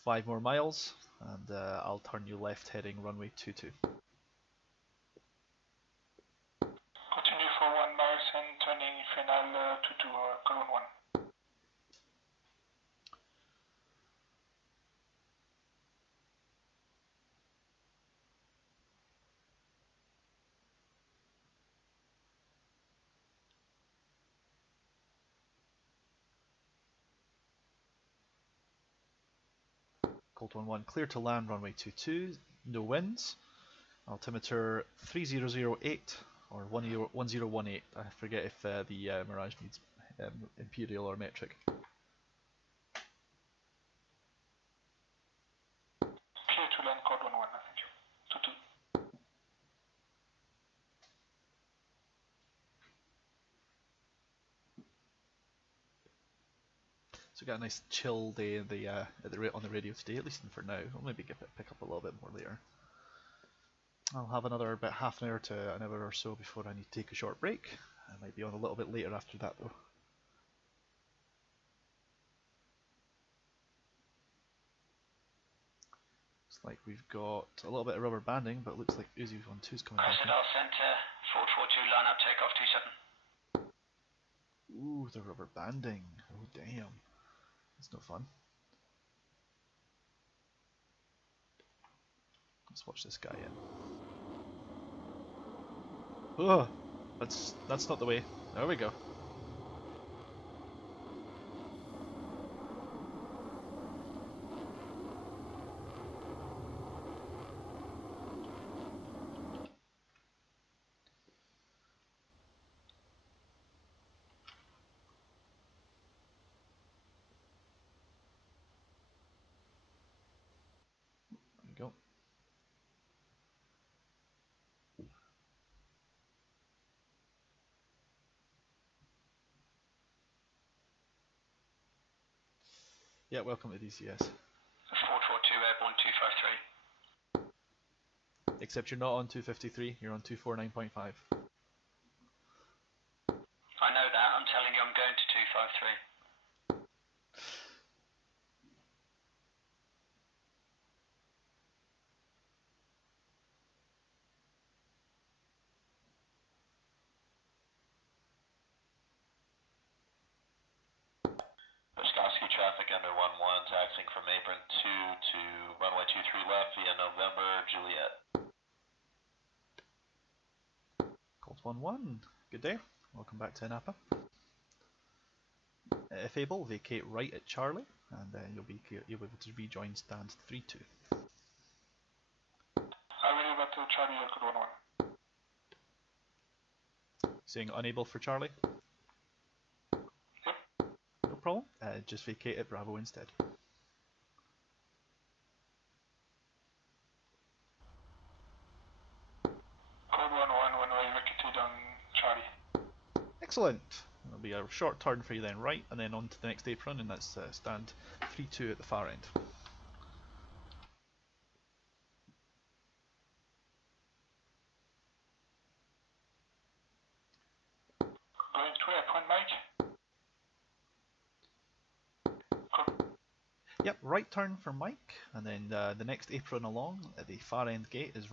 5 more miles, and I'll turn you left heading runway 22. Continue for 1 mile and turning final 22 column 1. Colt 11, clear to land runway 22, no winds. Altimeter 3008 or 1018. I forget if the Mirage needs imperial or metric. Clear to land code 11, thank you. 22. So we got a nice chill day on the radio today, at least for now. I'll maybe pick up a little bit more later. I'll have another about half an hour to an hour or so before I need to take a short break. I might be on a little bit later after that though. Looks like we've got a little bit of rubber banding, but it looks like Uzi 12's coming back. Cressida Center, 442, line up, takeoff 27. Ooh, the rubber banding. Oh damn. That's no fun. Let's watch this guy in. Oh, that's not the way. There we go. There we go. Yeah, welcome to DCS. 442, airborne 253. Except you're not on 253, you're on 249.5. I know that, I'm telling you I'm going to 253. traffic under 11, taxiing from apron 2 to runway 23 left via November, Juliet. Colt 11, good day. Welcome back to Napa. If able, vacate right at Charlie, and then you'll be able to rejoin stand 3-2. I will leave at Charlie Code 11. Saying unable for Charlie? Yep. No problem. Just vacate at Bravo instead. Code 11, when we vacated on Charlie. Excellent. There'll be a short turn for you then right, and then on to the next apron, and that's stand 3-2 at the far end. Going through at 1 Mike. Yep, right turn for Mike, and then the next apron along at the far end gate is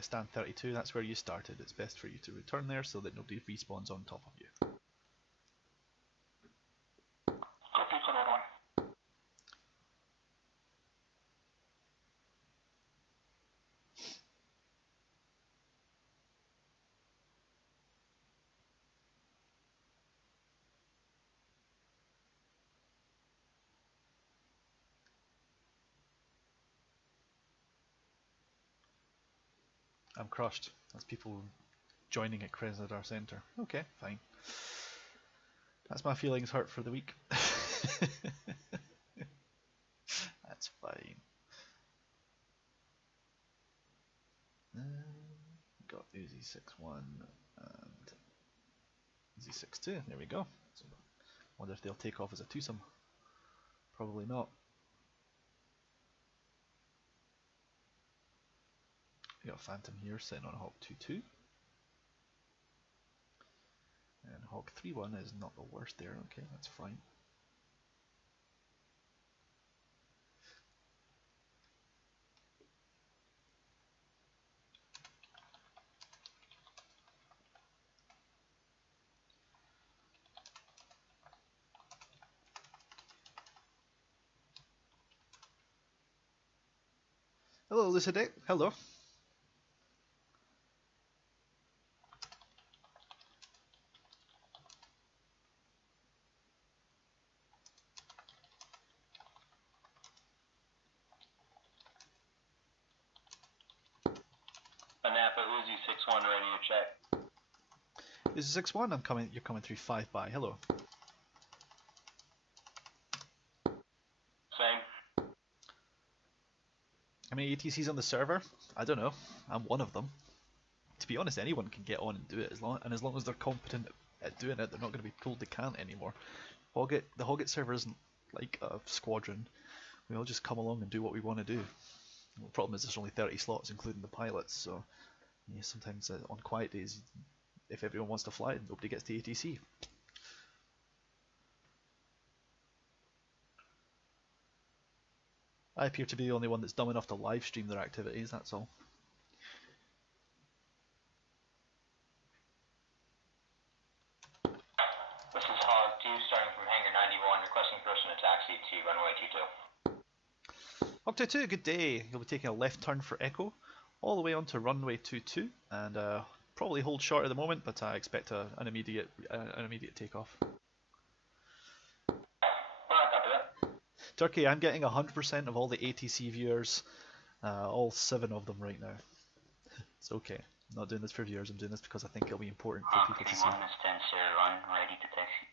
stand 32. That's where you started. It's best for you to return there so that nobody respawns on top of you. Copy Code 11. I'm crushed. That's people joining at Krasnodar Center. Okay, fine. That's my feelings hurt for the week. That's fine. Got Uzi 6-1 and Uzi 6-2. There we go. So, wonder if they'll take off as a twosome. Probably not. We got Phantom here sitting on Hawk 2-2. And Hawk 3-1 is not the worst there. Okay, that's fine. Hello, Lucidate. Hello. Napa Uzi 6-1 ready to check. This is 6-1. I'm coming. You're coming through 5 by. Hello. Same. How many ATCs on the server? I don't know. I'm one of them. To be honest, anyone can get on and do it as long as they're competent at doing it. They're not going to be told they can't anymore. The Hoggit server isn't like a squadron. We all just come along and do what we want to do. The problem is there's only 30 slots, including the pilots. So yeah, sometimes on quiet days, if everyone wants to fly, nobody gets the ATC. I appear to be the only one that's dumb enough to live stream their activities. That's all. This is Hog 2 starting from hangar 91, requesting person to taxi to runway 22. Hawk 2-2, good day. You'll be taking a left turn for Echo, all the way onto runway 22, and probably hold short at the moment, but I expect an immediate takeoff. Turkey, I'm getting 100% of all the ATC viewers, all 7 of them right now. It's okay. I'm not doing this for viewers, I'm doing this because I think it'll be important for people to see. Hawk 3-1 is 10 Sierra Run, ready to taxi.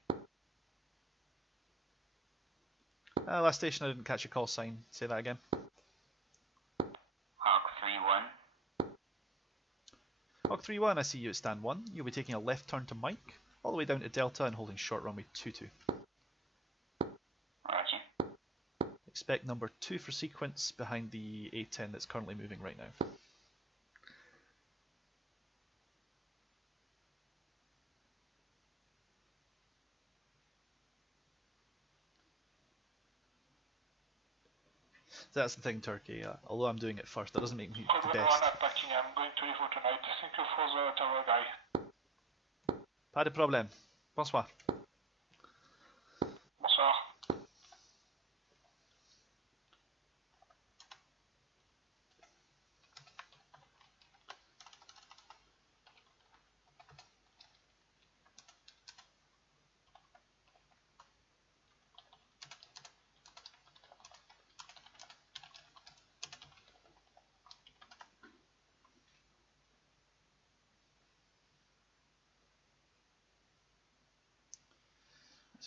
Last station, I didn't catch your call sign. Say that again. Hawk 3-1. Hawk 3-1, I see you at stand 1. You'll be taking a left turn to Mike, all the way down to Delta and holding short runway 22. Roger. Expect number 2 for sequence behind the A10 that's currently moving right now. That's the thing, Turkey. Although I'm doing it first, that doesn't make me the best. Attacking. I'm going to leave for tonight. Thank you for the tower guy. Pas de problème. Bonsoir. Bonsoir.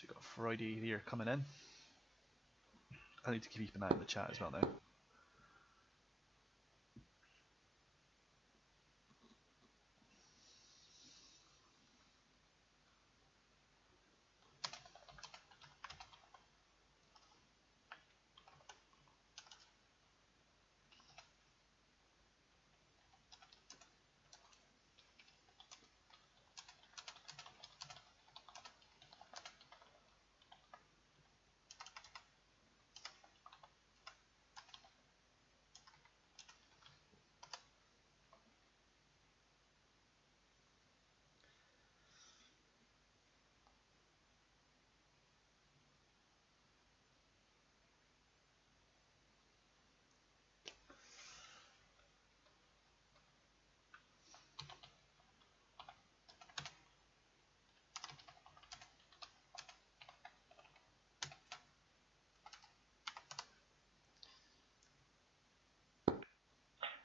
So we've got Friday here coming in. I need to keep an eye on the chat as well now.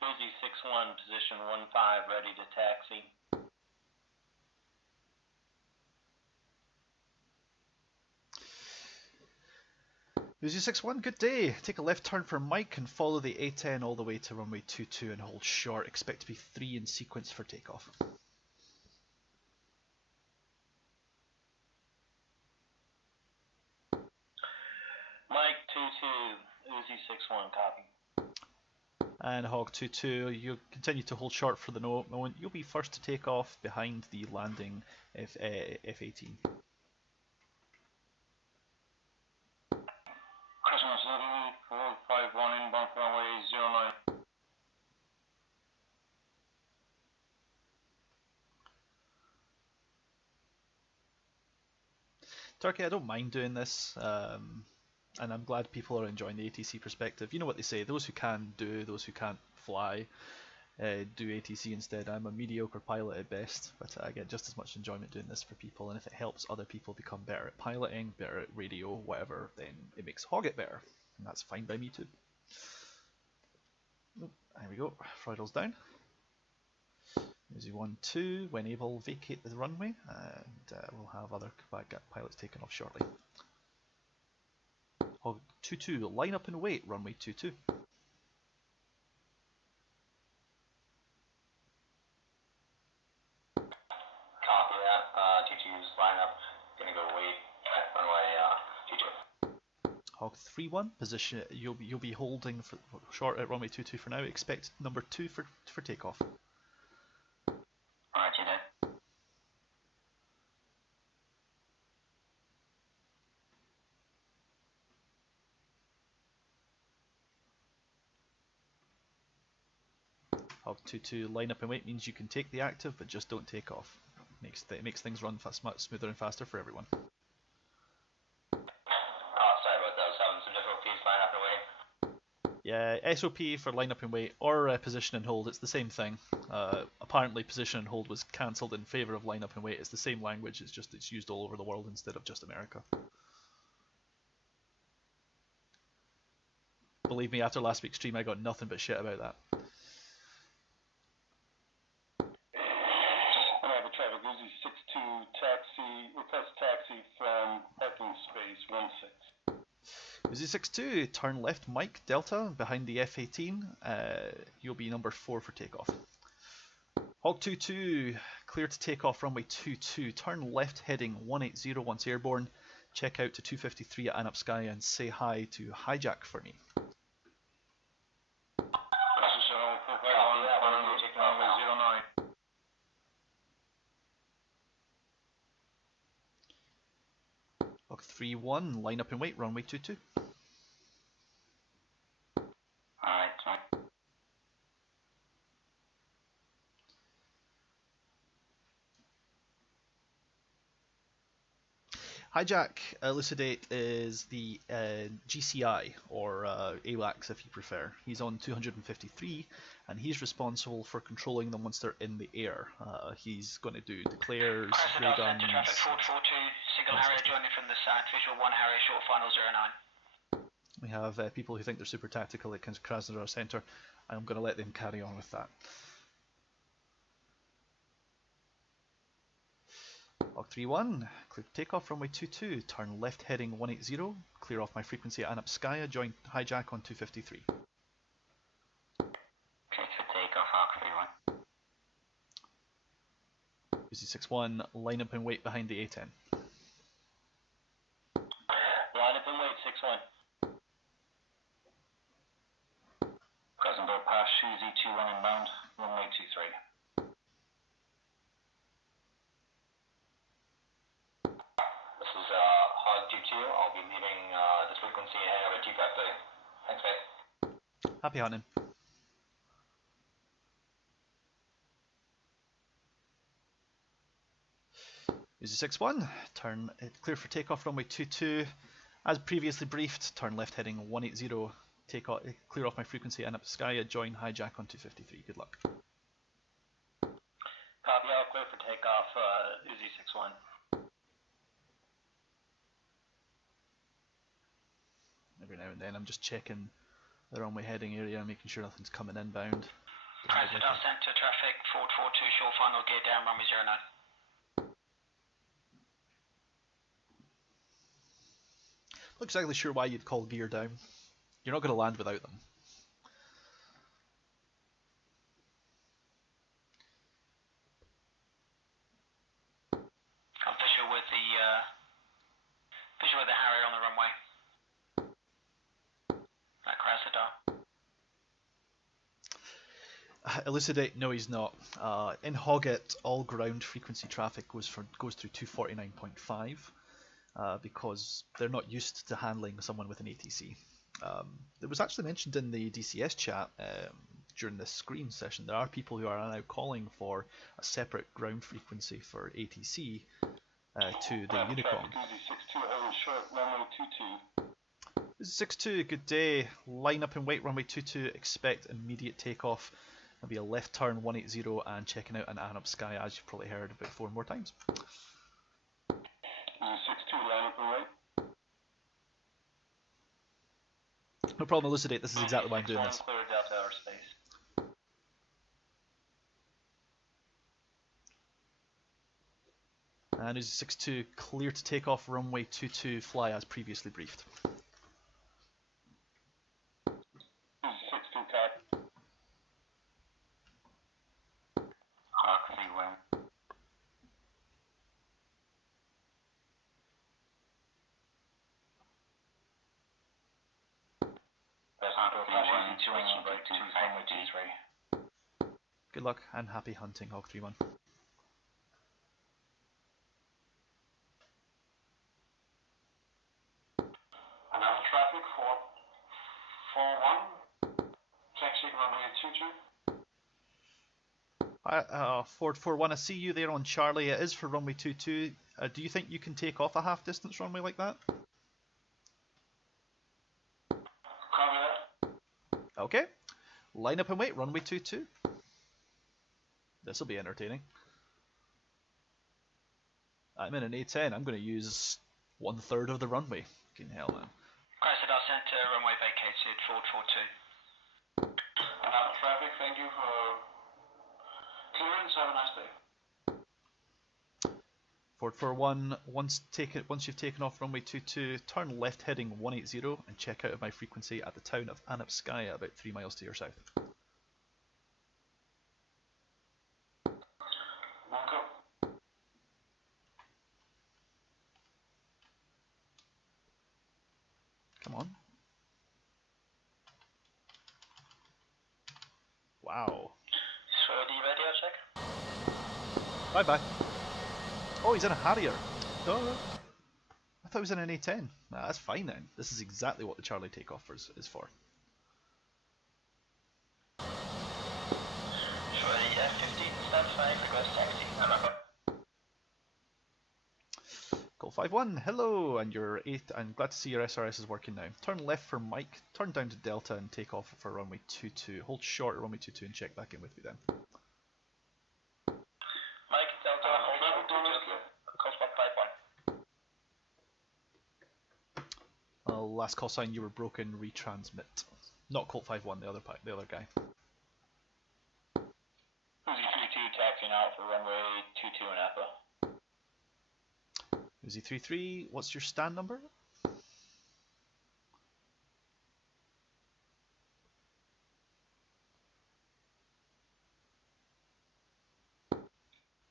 Uzi 6-1, position 1-5, ready to taxi. Uzi 6-1, good day. Take a left turn for Mike and follow the A10 all the way to runway 22 and hold short. Expect to be 3 in sequence for takeoff. Mike 2-2, Uzi 6-1, copy. And Hog 22, you continue to hold short for the moment. You'll be first to take off behind the landing F-18. Christmas City, 451 inbound runway 09. Turkey, I don't mind doing this, and I'm glad people are enjoying the ATC perspective. You know what they say, those who can do, those who can't fly, do ATC instead. I'm a mediocre pilot at best, but I get just as much enjoyment doing this for people, and if it helps other people become better at piloting, better at radio, whatever, then it makes Hoggit better, and that's fine by me too. Oh, there we go, throttles down. Uzi 1-2, when able, vacate the runway, and we'll have other pilots taken off shortly. Hog 2-2, line up and wait, runway 22. Copy that. T2's line up. Gonna go wait at runway T2. Hog 3-1, position. You'll be holding for short at runway 22 for now. Expect number 2 for takeoff. Roger that. Hog 2-2, line up and wait means you can take the active, but just don't take off. Makes things run smoother and faster for everyone. Sorry about that. I was having some difficulties line up and wait. Yeah, SOP for line up and wait or position and hold, it's the same thing. Apparently position and hold was cancelled in favour of line up and wait. It's the same language, it's just it's used all over the world instead of just America. Believe me, after last week's stream I got nothing but shit about that. Traffic Uzi 62 taxi, request taxi from parking space 16. Uzi 62, turn left Mike Delta behind the F-18. You'll be number 4 for takeoff. Hog 22, clear to take off runway 22. Turn left heading 180 once airborne. Check out to 253 at Anup Sky and say hi to Hijack for me. Hog 3-1, line up and wait, runway 22. Alright, sorry. Hijack, elucidate, is the GCI, or AWACS if you prefer. He's on 253, and he's responsible for controlling them once they're in the air. He's going to do declares, ray guns... Traffic 442, single Harrier joining from the south, visual 1 Harrier, short final 09. We have people who think they're super tactical at Krasnodar Center. I'm going to let them carry on with that. Hog 3-1, clear to takeoff, runway 22, turn left heading 180, clear off my frequency at Anapskaya, join hijack on 253. Clear for takeoff, Hawk 3-1. Uzi 6-1, line up and wait behind the A10. Line up and wait, 6-1. Present go past Uzi 2-1 inbound, runway 23. This is Hog 2-2. I'll be leaving this frequency ahead of a 253. Thanks, mate. Happy hunting. Uzi 6-1, turn clear for takeoff, runway 22. As previously briefed, turn left heading 180, take off, clear off my frequency and up to Skya, join hijack on 253. Good luck. Copy, I'll clear for takeoff, Uzi 6-1. Every now and then I'm just checking the runway heading area, making sure nothing's coming inbound. Present our center traffic, Ford 42, short final gear down, runway 09. Not exactly sure why you'd call gear down. You're not going to land without them. I'm visual with the Harrier on the runway. That Krasnodar. Elucidate, no he's not. In Hoggit, all ground frequency traffic goes through 249.5 because they're not used to handling someone with an ATC. It was actually mentioned in the DCS chat during this screen session. There are people who are now calling for a separate ground frequency for ATC to the Unicom. Uzi 6-2, heading short, runway 22. 6-2, good day. Line up and wait, runway 22. Expect immediate takeoff. There'll be a left turn 180 and checking out an Anapskaya, as you've probably heard about 4 more times. Uzi 6-2, line up and wait. No problem, Elucidate. This is exactly why I'm doing this. Clear Delta airspace. And Uzi 6-2, clear to take off, runway 22, fly as previously briefed. Uzi 6-2, copy. Hawk 3-1. Good luck and happy hunting, Hog 3-1. Another traffic, 441. Taxi runway 22. Ford 4-1, I see you there on Charlie. It is for runway 22. Do you think you can take off a half distance runway like that? Cover that. Okay. Line up and wait, runway 22. This will be entertaining. I'm in an A10. I'm going to use 1/3 of the runway. Fucking hell, man. Krasnodar Center, runway vacated, Ford 42. Another traffic, thank you for clearance, have a nice day. Ford 4-1, once you've taken off runway 22, turn left heading 180 and check out of my frequency at the town of Anapskaya, about 3 miles to your south. Come on. Wow. So the radio check? Bye bye. Oh, he's in a Harrier. Oh, I thought he was in an A10. Nah, that's fine then. This is exactly what the Charlie takeoff is for. So the F-15 stand 5, request taxi. Call 5-1, hello, and you're 8. I'm glad to see your SRS is working now. Turn left for Mike, turn down to Delta and take off for runway 22. Hold short at runway 22 and check back in with me then. Mike, Delta, hold on, call spot 5-1. Last call sign, you were broken, retransmit. Not Colt 5-1, the other guy. Uzi 3-2, taxiing out for runway 22 in Appa. Uzi 33, what's your stand number?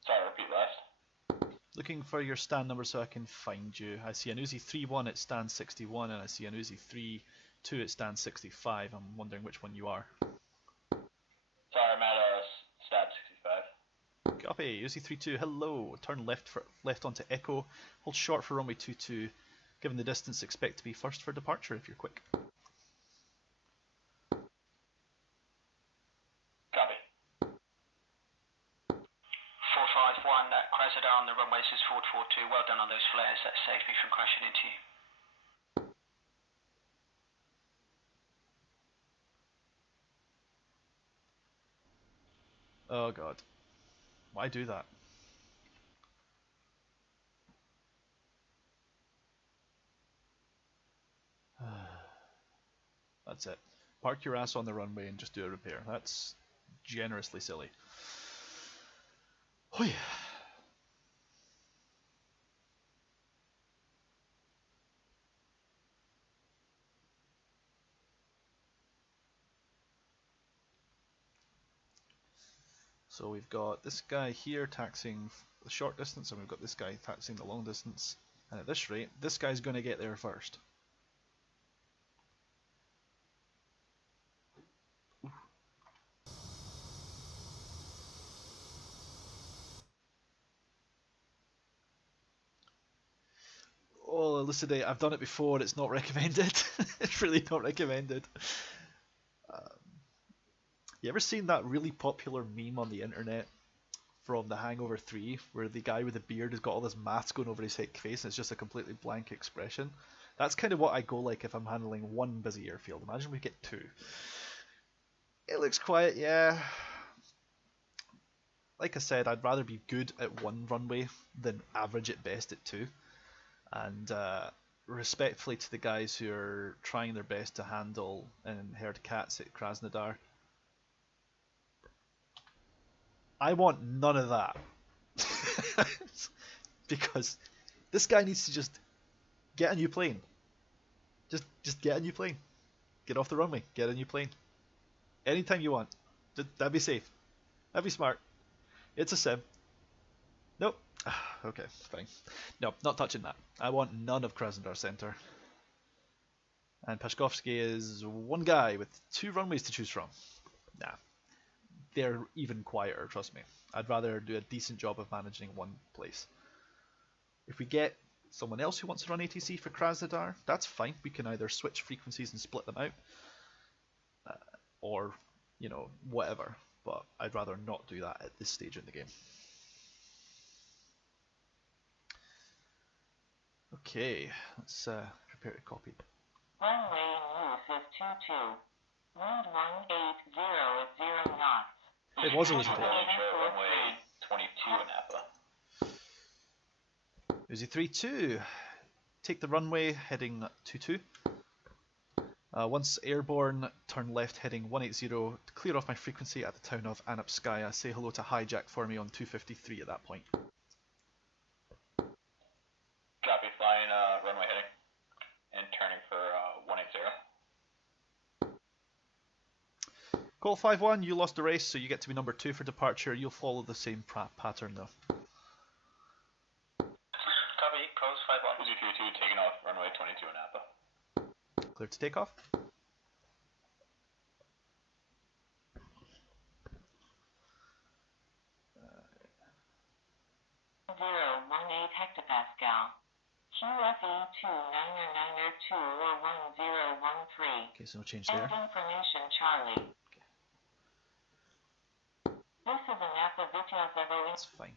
Sorry, repeat last. Looking for your stand number so I can find you. I see an Uzi 3-1 at stand 61 and I see an Uzi 3-2 at stand 65. I'm wondering which one you are. Sorry, I'm at stat 65. Copy, Uzi 3-2, hello. Turn left onto Echo. Hold short for runway 22. Given the distance, expect to be first for departure if you're quick. Copy. 451, that Cressida on the runway says forward 42. Well done on those flares, that saved me from crashing into you. Oh god. Why do that? That's it. Park your ass on the runway and just do a repair. That's generously silly. Oh yeah. So we've got this guy here taxiing the short distance, and we've got this guy taxiing the long distance. And at this rate, this guy's going to get there first. Oh, elucidate, I've done it before, it's not recommended. It's really not recommended. You ever seen that really popular meme on the internet from The Hangover 3 where the guy with the beard has got all this maths going over his face and it's just a completely blank expression? That's kind of what I go like if I'm handling one busy airfield. Imagine we get two. It looks quiet, yeah. Like I said, I'd rather be good at one runway than average at best at two. And respectfully to the guys who are trying their best to handle and herd cats at Krasnodar, I want none of that. Because this guy needs to just get a new plane. Just get a new plane. Get off the runway, get a new plane. Anytime you want. That'd be safe. That'd be smart. It's a sim. Nope. Okay, fine. No, not touching that. I want none of Krasnodar Center. And Pashkovsky is one guy with two runways to choose from. Nah. They're even quieter, trust me. I'd rather do a decent job of managing one place. If we get someone else who wants to run ATC for Krasnodar, that's fine. We can either switch frequencies and split them out, or, you know, whatever. But I'd rather not do that at this stage in the game. Okay, let's prepare to copy. Runway use is 22. Wind 180 at 0 knots. It was elucidate. Runway 22 in Napa. Uzi 3-2. Take the runway heading 22. Once airborne, turn left heading 180 to clear off my frequency at the town of Anapskaya. Say hello to Hijack for me on 253 at that point. Copy, flying runway heading and turning for 180. Call 5-1, you lost the race, so you get to be number 2 for departure. You'll follow the same pattern though. Copy, close 5-1. Uzi 32 taking off runway 22 in Napa. Clear to take off. 018 hectopascal. QFE 2992 or 1013. Okay, so no change there. End information, Charlie. This is an Apovitas That's fine.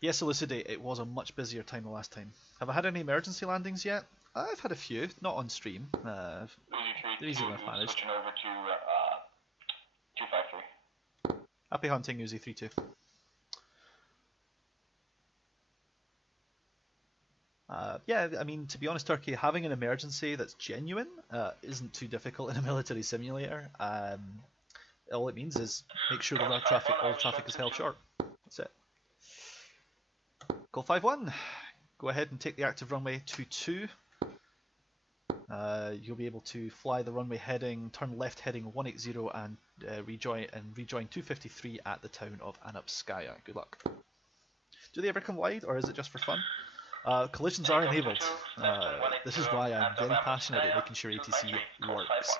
Yes, elucidate. It was a much busier time the last time. Have I had any emergency landings yet? I've had a few, not on stream. They're easy enough managed. Switching over to 253. Happy hunting, Uzi 3-2. Yeah, I mean, to be honest, Turkey, having an emergency that's genuine isn't too difficult in a military simulator. All it means is make sure that all traffic is held short. That's it. Call 5-1. Go ahead and take the active runway 22. You'll be able to fly the runway heading, turn left heading 180 and rejoin 253 at the town of Anapskaya. Good luck. Do they ever come wide, or is it just for fun? Collisions are enabled. This is why I'm very passionate about making sure ATC works.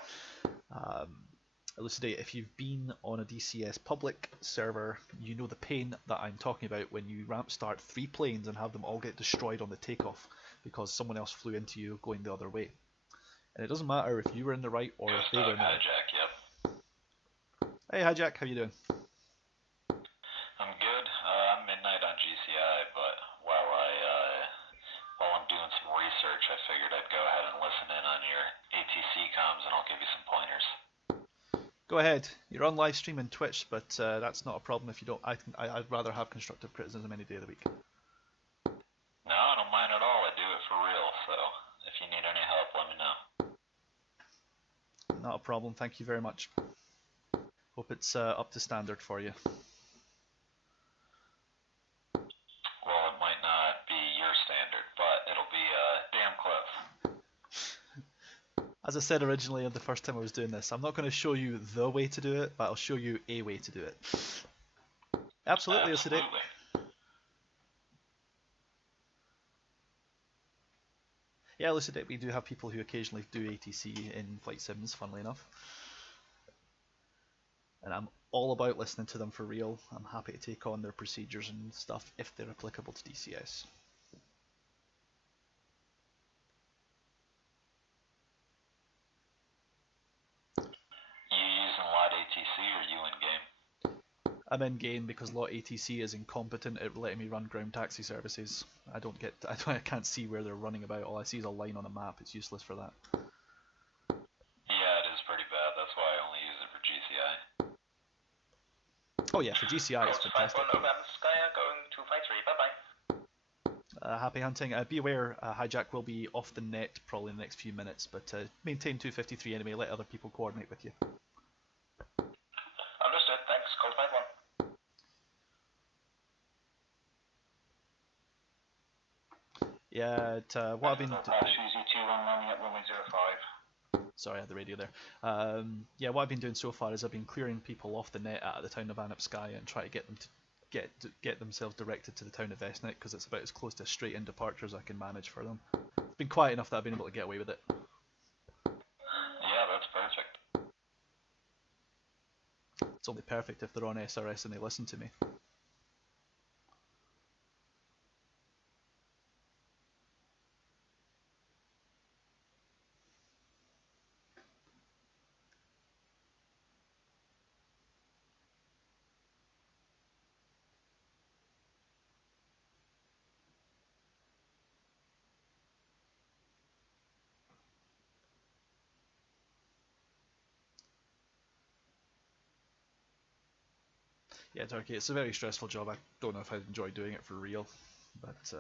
Elucidate, if you've been on a DCS public server, you know the pain that I'm talking about when you ramp start 3 planes and have them all get destroyed on the takeoff because someone else flew into you going the other way. And it doesn't matter if you were in the right or if they were in the right. Hijack, yep. Hey Hijack, how you doing? I'm good. I'm midnight on GCI, but while I'm doing some research, I figured I'd go ahead and listen in on your ATC comms, and I'll give you some pointers. Go ahead. You're on live stream and Twitch, but that's not a problem if you don't. I'd rather have constructive criticism any day of the week. No, I don't mind at all. I do it for real, so if you need any help, let me know. Not a problem. Thank you very much. Hope it's up to standard for you. Well, it might not be your standard, but it'll be damn close. As I said originally the first time I was doing this, I'm not going to show you the way to do it, but I'll show you a way to do it. Absolutely, Elucidate. Yeah, Elucidate, we do have people who occasionally do ATC in flight sims, funnily enough. And I'm all about listening to them for real. I'm happy to take on their procedures and stuff if they're applicable to DCS. I'm in game because lot ATC is incompetent at letting me run ground taxi services. I can't see where they're running about. All I see is a line on a map. It's useless for that. Yeah, it is pretty bad. That's why I only use it for GCI. Oh yeah, for GCI it's fantastic. Happy hunting. Be aware, Hijack will be off the net probably in the next few minutes, but maintain 253 anyway. Let other people coordinate with you. Understood. Thanks. Call 5-1. Yeah, what I've been doing. Sorry, I had the radio there. Yeah, what I've been doing so far is I've been clearing people off the net out of the town of Anapskaya and try to get them to get themselves directed to the town of Vesnik because it's about as close to a straight-in departure as I can manage for them. It's been quiet enough that I've been able to get away with it. Yeah, that's perfect. It's only perfect if they're on SRS and they listen to me. Yeah, Turkey, it's a very stressful job. I don't know if I'd enjoy doing it for real, but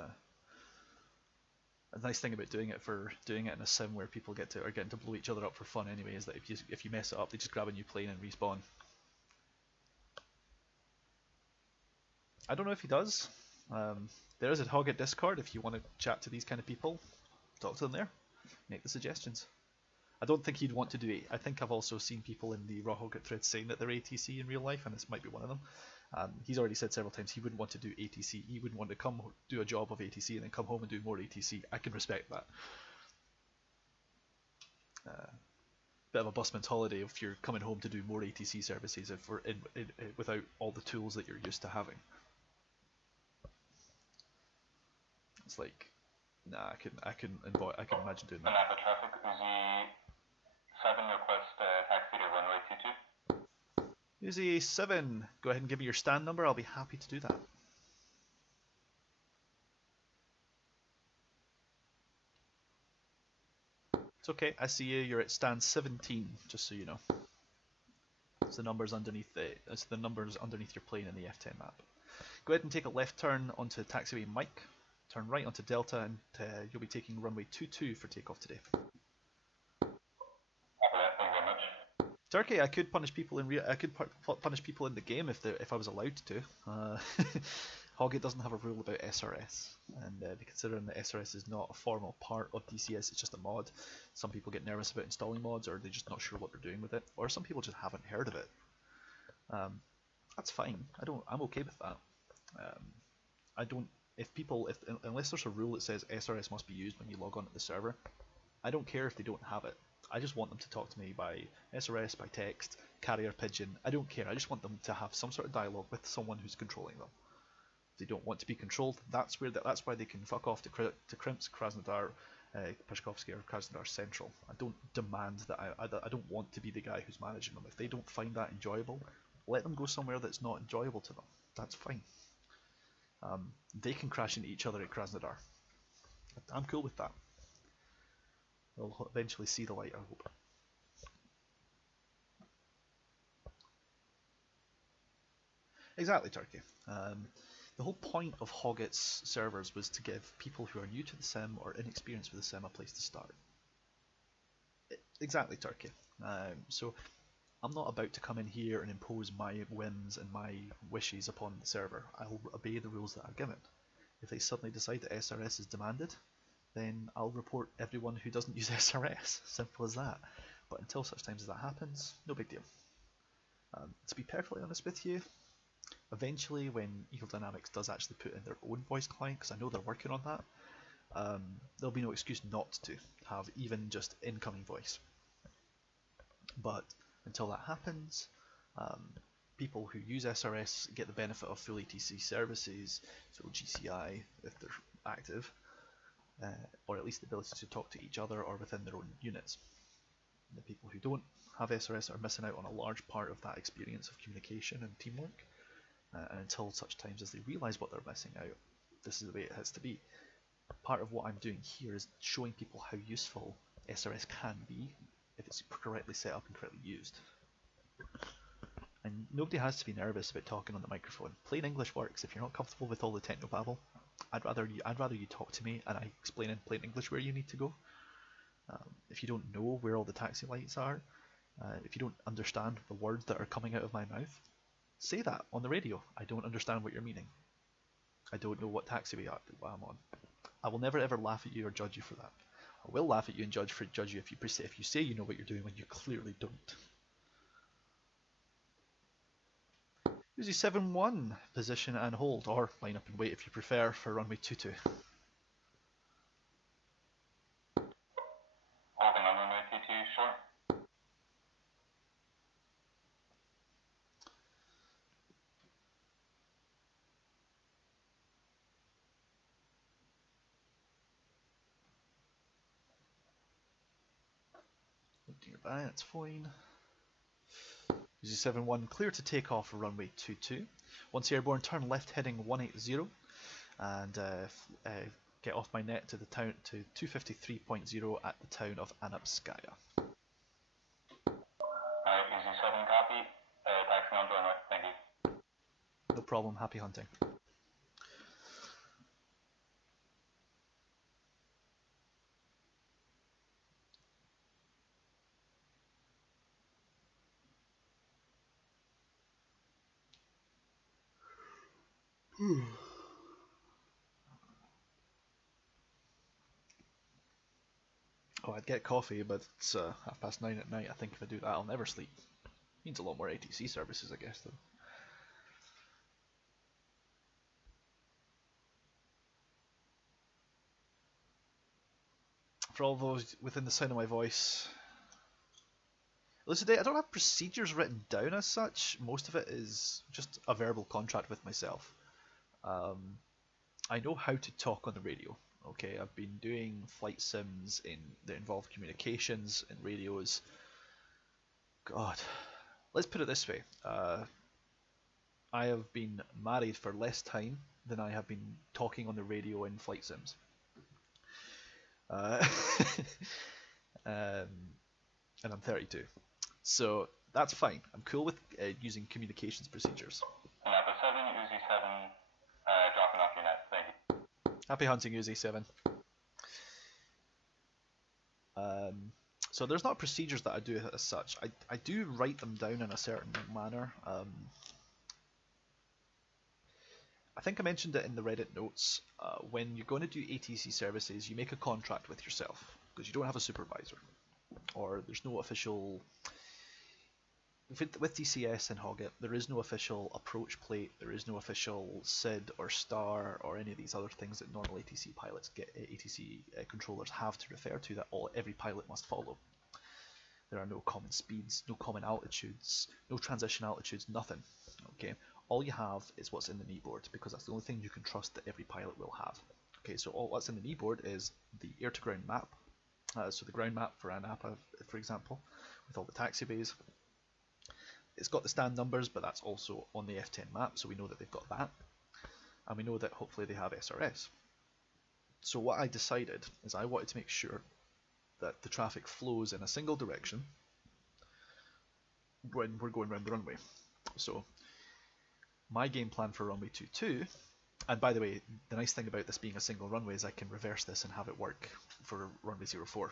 a nice thing about doing it in a sim where people are getting to blow each other up for fun anyway is that if you mess it up, they just grab a new plane and respawn. I don't know if he does. There is a Hoggit Discord if you want to chat to these kind of people. Talk to them there. Make the suggestions. I don't think he'd want to do it. I think I've also seen people in the Raw Hoggit thread saying that they're ATC in real life, and this might be one of them. He's already said several times he wouldn't want to do ATC. He wouldn't want to come do a job of ATC and then come home and do more ATC. I can respect that. Bit of a busman's holiday if you're coming home to do more ATC services if we're without all the tools that you're used to having. It's like, nah, I can imagine doing that. Napa traffic, Uzi 7 request taxi to runway 22. Uzi 7, go ahead and give me your stand number. I'll be happy to do that. It's okay. I see you. You're at stand 17, just so you know. It's the numbers underneath your plane in the F10 map. Go ahead and take a left turn onto taxiway Mike. Turn right onto Delta, and you'll be taking runway 22 for takeoff today. Turkey, I could punish people in punish people in the game if I was allowed to. Hoggit doesn't have a rule about SRS, and considering that SRS is not a formal part of DCS, it's just a mod. Some people get nervous about installing mods, or they're just not sure what they're doing with it, or some people just haven't heard of it. That's fine. I'm okay with that. I don't. Unless there's a rule that says SRS must be used when you log on to the server, I don't care if they don't have it. I just want them to talk to me by SRS, by text, carrier pigeon. I don't care. I just want them to have some sort of dialogue with someone who's controlling them. If they don't want to be controlled, that's why they can fuck off to Krimsk, Krasnodar, Pashkovsky, or Krasnodar Central. I don't demand that. I don't want to be the guy who's managing them. If they don't find that enjoyable, let them go somewhere that's not enjoyable to them. That's fine. They can crash into each other at Krasnodar. I'm cool with that. They'll eventually see the light, I hope. Exactly, Turkey. The whole point of Hoggit's servers was to give people who are new to the sim or inexperienced with the sim a place to start. Exactly, Turkey. So I'm not about to come in here and impose my whims and my wishes upon the server. I'll obey the rules that are given. If they suddenly decide that SRS is demanded, then I'll report everyone who doesn't use SRS. Simple as that. But until such times as that happens, no big deal. To be perfectly honest with you, eventually when Eagle Dynamics does actually put in their own voice client, because I know they're working on that, there'll be no excuse not to have even just incoming voice. But until that happens, people who use SRS get the benefit of full ATC services, so GCI if they're active, or at least the ability to talk to each other or within their own units. The people who don't have SRS are missing out on a large part of that experience of communication and teamwork, and until such times as they realise what they're missing out, this is the way it has to be. Part of what I'm doing here is showing people how useful SRS can be if it's correctly set up and correctly used. And nobody has to be nervous about talking on the microphone. Plain English works. If you're not comfortable with all the technobabble, I'd rather you talk to me and I explain in plain English where you need to go. If you don't know where all the taxi lights are, if you don't understand the words that are coming out of my mouth, say that on the radio. I don't understand what you're meaning. I don't know what taxiway I'm on. I will never ever laugh at you or judge you for that. I will laugh at you and judge you if you say you know what you're doing when you clearly don't. Uzi 7-1, position and hold, or line up and wait if you prefer for runway 22. Holding on runway 22, short. Look nearby, that's fine. Uzi 7-1, clear to take off for runway 22. Once airborne, turn left heading 180 and get off my net to the town to 253.0 at the town of Anapskaya. Alright, Uzi 7 copy. Taxi on runway, thank you. No problem, happy hunting. Oh, I'd get coffee, but it's 9:30 at night. I think if I do that, I'll never sleep. Means a lot more ATC services, I guess, though. For all those within the sound of my voice, Elucidate, I don't have procedures written down as such. Most of it is just a verbal contract with myself. I know how to talk on the radio. Okay, I've been doing flight sims that involve communications and radios. God, let's put it this way. I have been married for less time than I have been talking on the radio in flight sims. And I'm 32. So that's fine. I'm cool with using communications procedures. Napa 7, Uzi 7, dropping off your net, thank you. Happy hunting, Uzi 7. So there's not procedures that I do as such. I do write them down in a certain manner. I think I mentioned it in the Reddit notes. When you're going to do ATC services, you make a contract with yourself because you don't have a supervisor, or there's no official. With DCS and Hoggit, there is no official approach plate, there is no official SID or star or any of these other things that normal ATC pilots get, ATC controllers have to refer to that every pilot must follow. There are no common speeds, no common altitudes, no transition altitudes, nothing. Okay, all you have is what's in the knee board because that's the only thing you can trust that every pilot will have. Okay, so all what's in the knee board is the air-to-ground map, so the ground map for Anapa, for example, with all the taxi bays. It's got the stand numbers, but that's also on the F10 map, so we know that they've got that. And we know that hopefully they have SRS. So what I decided is I wanted to make sure that the traffic flows in a single direction when we're going around the runway. So my game plan for runway 22, and by the way, the nice thing about this being a single runway is I can reverse this and have it work for runway 04.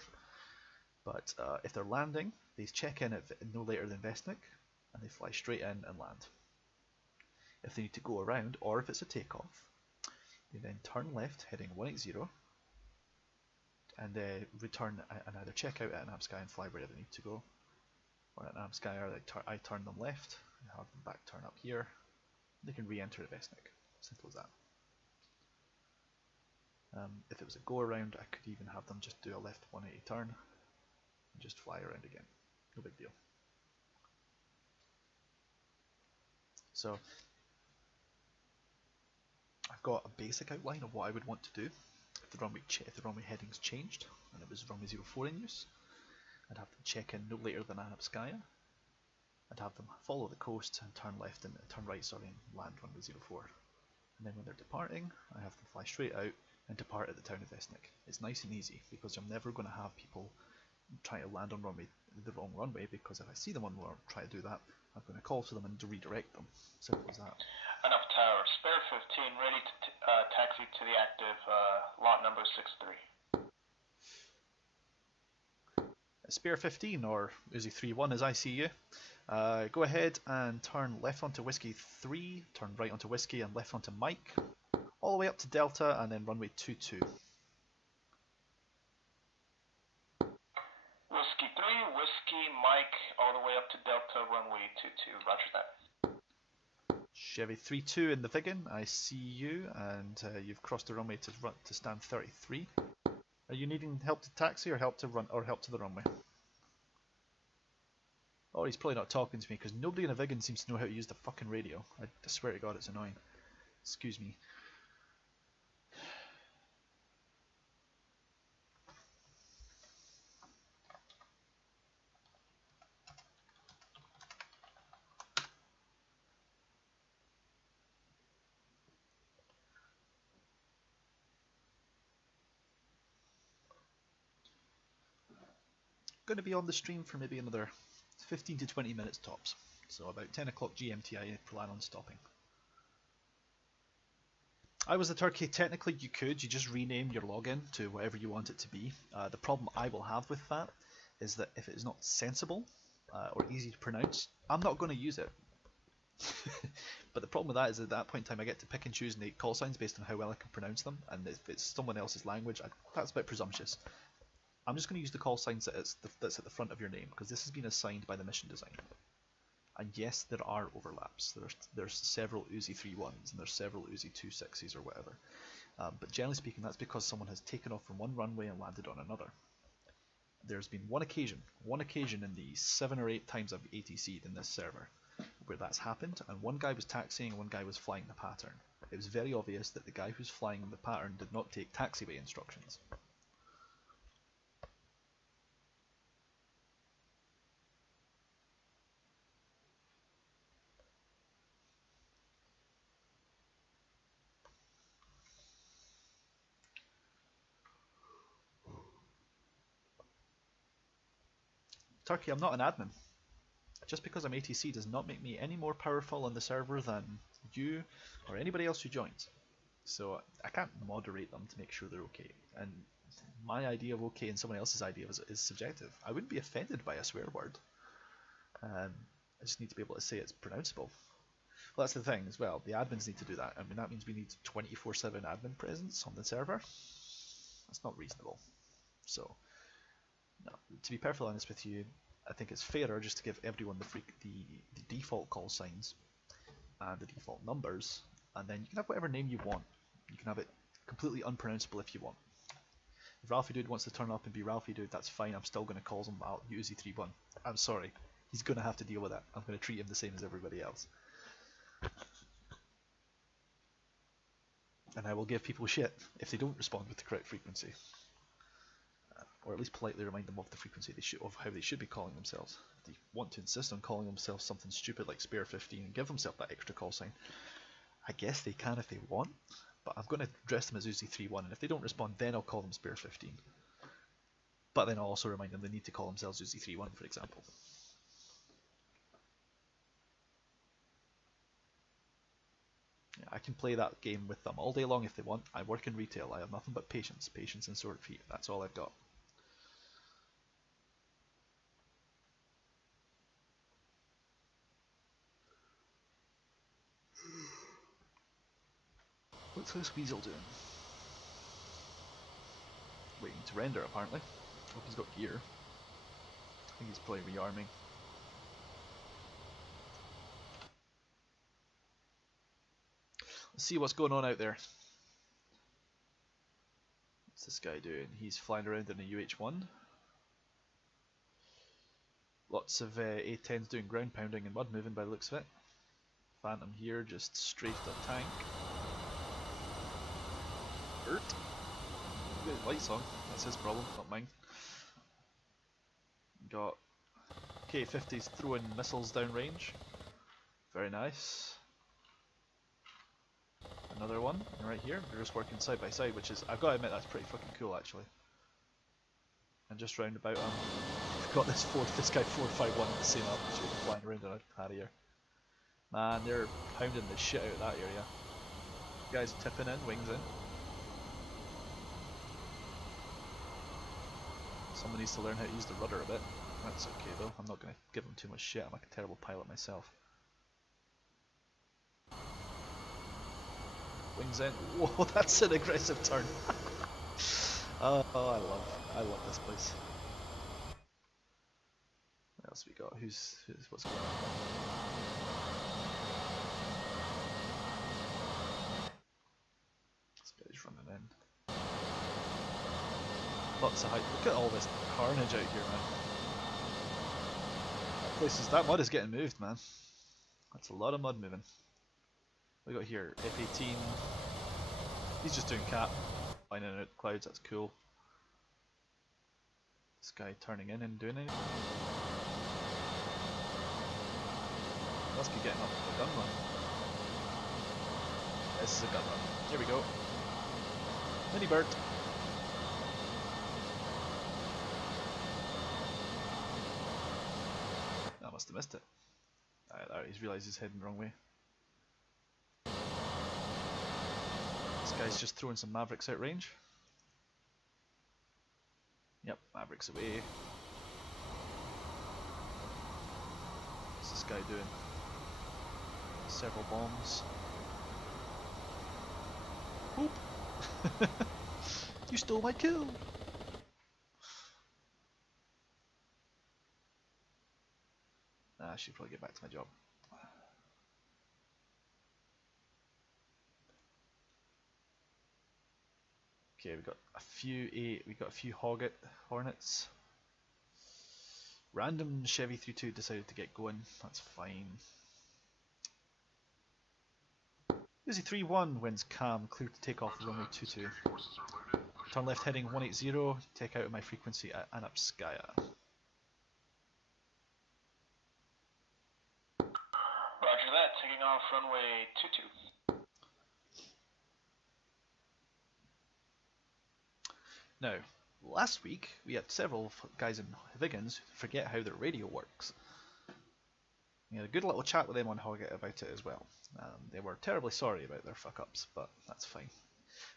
But if they're landing, they check in at no later than Vestnik, and they fly straight in and land. If they need to go around, or if it's a takeoff, they then turn left heading 180 and return and either check out at Anap Sky and fly wherever they need to go, or at Anap Sky I turn them left and have them back turn up here. They can re-enter at Vestnik. Simple as that. If it was a go around, I could even have them just do a left 180 turn and just fly around again. No big deal. So I've got a basic outline of what I would want to do if the runway headings changed and it was runway 04 in use. I'd have them check in no later than Anapskaya. I'd have them follow the coast and turn left and turn right, sorry, and land runway 04. And then when they're departing, I have them fly straight out and depart at the town of Vestnik. It's nice and easy because I'm never going to have people trying to land on the wrong runway, because if I see them on the try to do that, I'm going to call to them and to redirect them. Simple as that. Enough tower. Spare 15, ready to taxi to the active lot number 63. Spare 15, or Uzi 3-1 as I see you. Go ahead and turn left onto Whiskey 3, turn right onto Whiskey and left onto Mike, all the way up to Delta and then runway 22. Whiskey 3, Whiskey, Mike, all the way up to Delta, runway 22. Roger that. Chevy 3-2 in the Vigan, I see you, and you've crossed the runway to stand 33. Are you needing help to taxi or help to run or help to the runway? Oh, he's probably not talking to me because nobody in a Vigan seems to know how to use the fucking radio. I swear to God, it's annoying. Excuse me. Going to be on the stream for maybe another 15 to 20 minutes tops. So about 10 o'clock GMT I plan on stopping. I was the turkey. Technically you just rename your login to whatever you want it to be. The problem I will have with that is that if it is not sensible or easy to pronounce, I'm not going to use it. But the problem with that is at that point in time I get to pick and choose and call signs based on how well I can pronounce them, and if it's someone else's language, that's a bit presumptuous. I'm just going to use the call signs that's at the front of your name, because this has been assigned by the mission designer. And yes, there are overlaps. There's several Uzi 3-1s and there's several Uzi 2-6s or whatever. But generally speaking, that's because someone has taken off from one runway and landed on another. There's been one occasion in the 7 or 8 times I've ATC'd in this server where that's happened, and one guy was taxiing and one guy was flying the pattern. It was very obvious that the guy who's flying the pattern did not take taxiway instructions. Turkey, I'm not an admin. Just because I'm ATC does not make me any more powerful on the server than you or anybody else who joins. So I can't moderate them to make sure they're okay. And my idea of okay and someone else's idea is subjective. I wouldn't be offended by a swear word. I just need to be able to say it's pronounceable. Well, that's the thing as well. The admins need to do that. I mean, that means we need 24/7 admin presence on the server. That's not reasonable. So, no, to be perfectly honest with you, I think it's fairer just to give everyone the default call signs and the default numbers, and then you can have whatever name you want. You can have it completely unpronounceable if you want. If Ralphie Dude wants to turn up and be Ralphie Dude, that's fine. I'm still going to call him Uzi31. I'm sorry. He's going to have to deal with that. I'm going to treat him the same as everybody else. And I will give people shit if they don't respond with the correct frequency. Or at least politely remind them of the frequency of how they should be calling themselves. If they want to insist on calling themselves something stupid like Spare 15 and give themselves that extra call sign, I guess they can if they want, but I'm going to address them as Uzi31, and if they don't respond, then I'll call them Spare 15. But then I'll also remind them they need to call themselves Uzi31, for example. Yeah, I can play that game with them all day long if they want. I work in retail. I have nothing but patience. Patience and sword feet. That's all I've got. What's this weasel doing? Waiting to render, apparently. Hope he's got gear. I think he's probably rearming. Let's see what's going on out there. What's this guy doing? He's flying around in a UH-1. Lots of A-10s doing ground pounding and mud moving by the looks of it. Phantom here just strafed a tank. Hurt. He's got his lights on. That's his problem, not mine. Got K-50s throwing missiles downrange. Very nice. Another one right here. They're just working side by side, which is, I've got to admit, that's pretty fucking cool actually. And just round about, I've got this guy 451 at the same altitude flying around in a Harrier. Man, they're pounding the shit out of that area. Guys tipping in, wings in. Someone needs to learn how to use the rudder a bit. That's okay though, I'm not going to give them too much shit, I'm like a terrible pilot myself. Wings in. Whoa, that's an aggressive turn. Oh, I love this place. What else we got? What's going on? This guy's running in. Lots of height. Look at all this carnage out here, man. That mud is getting moved, man. That's a lot of mud moving. We got here F-18. He's just doing cap, flying in and out the clouds. That's cool. This guy turning in and doing anything? Must be getting up to the gun run. This is a gun run. Here we go. Mini Bert. I must have missed it. He's realised he's heading the wrong way. This guy's just throwing some Mavericks out range. Yep, Mavericks away. What's this guy doing? Several bombs. Oop! You stole my kill! I should probably get back to my job. Okay, we got a few Hoggit Hornets. Random Chevy 32 decided to get going. That's fine. Uzi 3-1 wins cam, clear to take off runway 22. Turn left heading 180, take out of my frequency at Anapskaya. Roger that, taking off runway 22. Now, last week we had several guys in Higgins forget how their radio works. We had a good little chat with them on Hoggit about it as well. They were terribly sorry about their fuck-ups, but that's fine.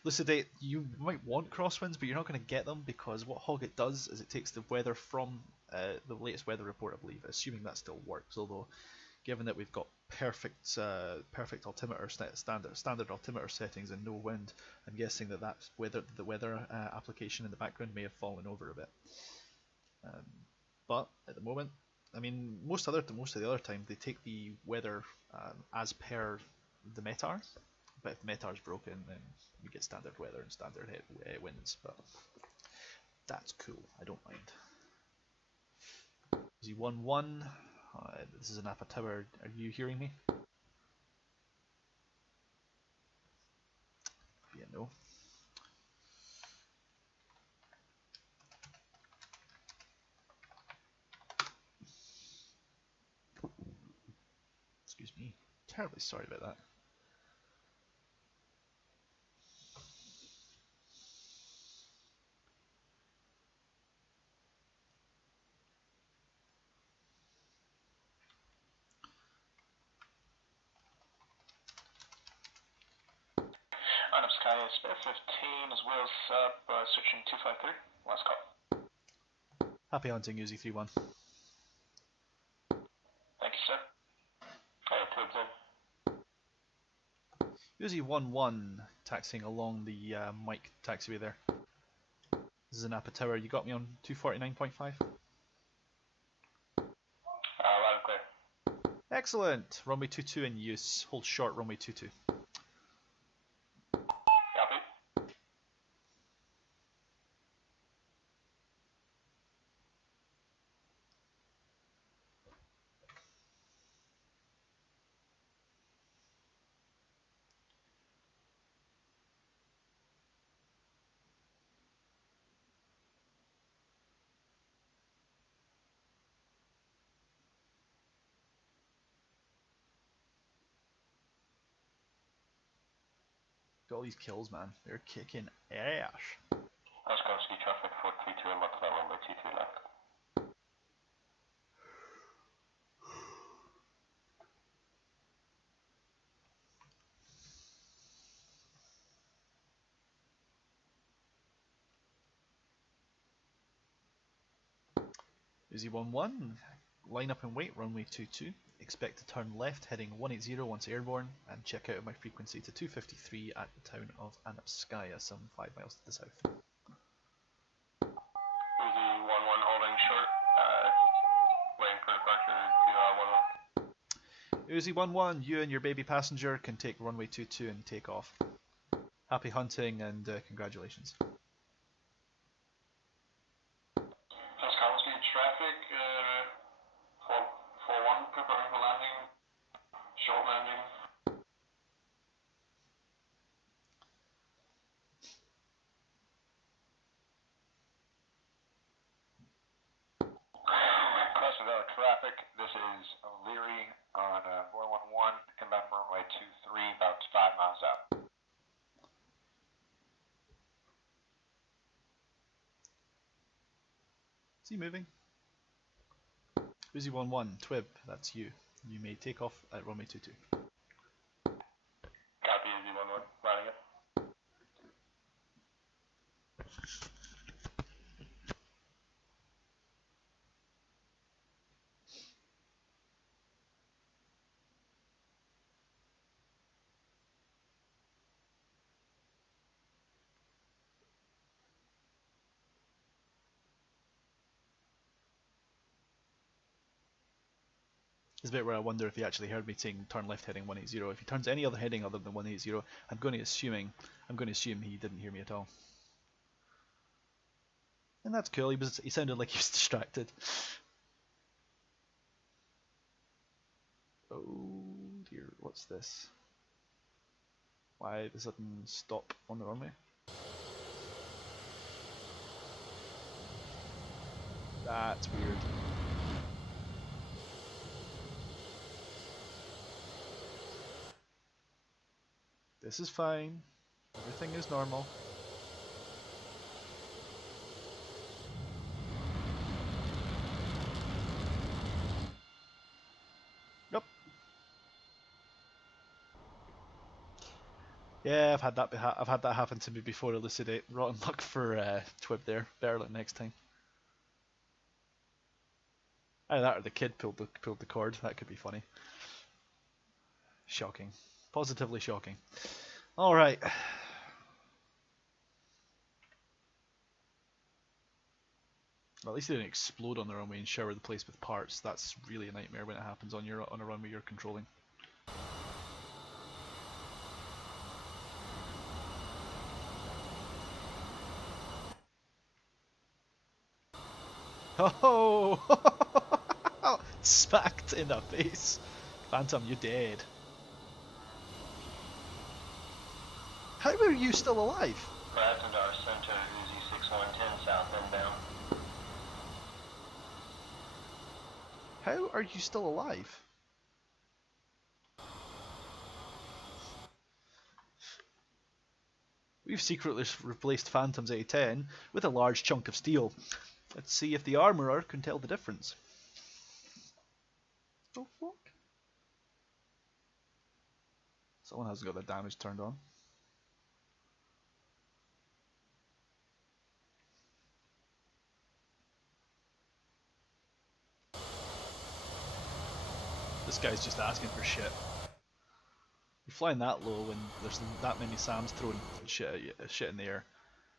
Lucidate, you might want crosswinds, but you're not going to get them because what Hoggit does is it takes the weather from the latest weather report, I believe, assuming that still works, although given that we've got perfect altimeter standard altimeter settings and no wind, I'm guessing that the weather application in the background may have fallen over a bit. But at the moment, I mean, most of the other time they take the weather as per the METARs, but if the METAR's broken, then we get standard weather and standard winds. But that's cool. I don't mind. Z11. This is an Napa Tower. Are you hearing me? Yeah, no. Excuse me. Terribly sorry about that. Item Sky, spare 15 as well, sub, switching 253, last call. Happy hunting, UZ31. Thank you, sir. Hey, Tibs in. UZ11 taxiing along the Mike taxiway there. This is an Napa Tower. You got me on 249.5? Loud and clear. Excellent! Runway 22 in use. Hold short, runway 22. Copy. Got all these kills, man. They're kicking ass. Oscar Ski traffic 432 and left runway 23 left. UZ11, line up and wait, runway 22. Expect to turn left heading 180 once airborne, and check out my frequency to 253 at the town of Anapskaya, some 5 miles to the south. Uzi 11 holding short, waiting for departure to 11. Uzi 11, you and your baby passenger can take runway 22 and take off. Happy hunting and congratulations. Oscar Ski traffic, 41, preparing for landing, short landing. Crossville traffic, this is O'Leary on 411, inbound for runway 23, about 5 miles out. Is he moving? Uzi 11, Twib, that's you. You may take off at runway 22. Copy, Uzi 11, riding it. This is the bit where I wonder if he actually heard me saying turn left heading 180. If he turns any other heading other than 180, I'm going to assume he didn't hear me at all. And that's cool. He sounded like he was distracted. Oh dear, what's this? Why the sudden stop on the runway? That's weird. This is fine. Everything is normal. Yep. Yeah, I've had that happen to me before. Elucidate. Rotten luck for Twib there. Better luck next time. Either that or the kid pulled the cord. That could be funny. Shocking. Positively shocking. Alright. Well, at least they didn't explode on the runway and shower the place with parts. That's really a nightmare when it happens on a runway you're controlling. Oh! Smacked in the face. Phantom, you're dead. How are you still alive? Krasnodar Center, Uzi 6110 south inbound. How are you still alive? We've secretly replaced Phantom's A10 with a large chunk of steel. Let's see if the armourer can tell the difference. Oh fuck. Someone hasn't got their damage turned on. This guy's just asking for shit. You're flying that low when there's that many SAMs throwing shit in the air.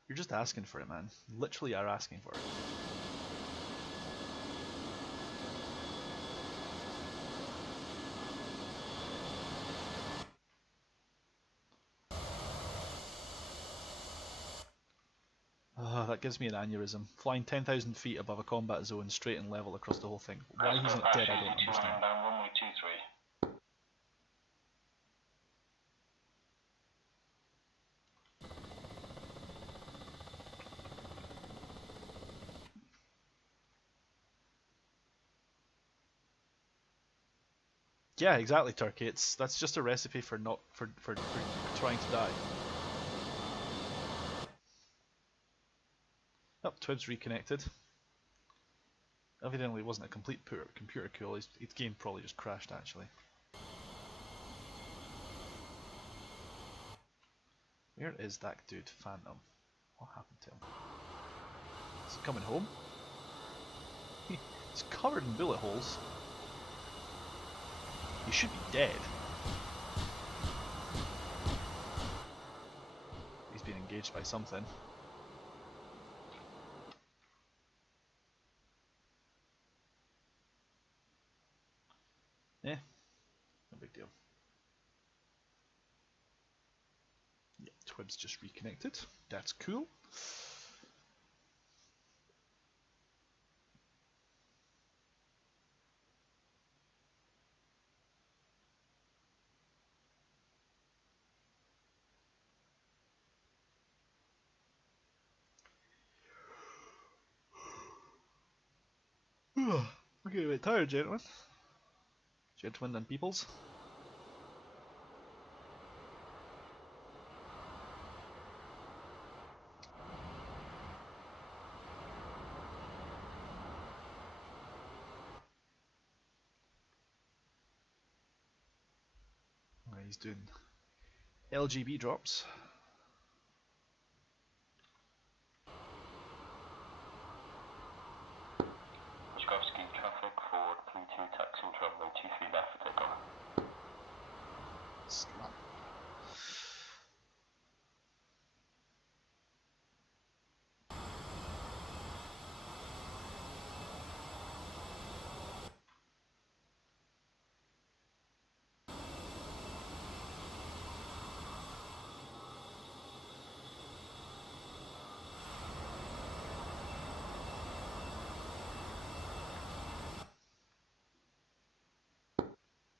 You're just asking for it, man. You literally are asking for it. Oh, that gives me an aneurysm. Flying 10,000 feet above a combat zone, straight and level across the whole thing. Why he's not dead, I don't understand. Inbound runway 23. Yeah, exactly, Turkey. That's just a recipe for trying to die. Oh, Twib's reconnected. Evidently, it wasn't a complete computer kill. His game probably just crashed, actually. Where is that dude, Phantom? What happened to him? Is he coming home? He's covered in bullet holes. He should be dead. He's being engaged by something. Eh, no big deal. Yeah, Twib's just reconnected. That's cool. I'm getting a bit tired, gentlemen. Gentlemen and peoples. He's doing LGB drops. Moskovsky traffic forward 32 taxi to runway 23 left for takeoff. Slam.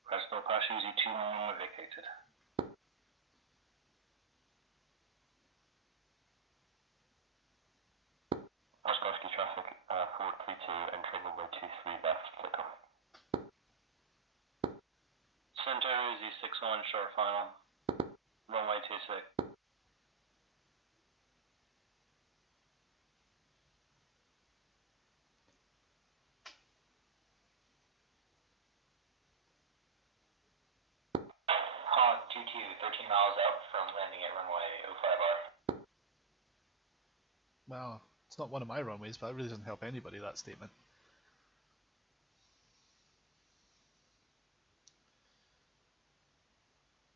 Krasnodar Pass Uzi 2 runway vacated. Moskovsky traffic forward 32 entering runway 23 left for takeoff. Center Uzi 61 short final. Runway 26. Hog 22, 13 miles out from landing at runway 05R. Well, it's not one of my runways, but it really doesn't help anybody, that statement.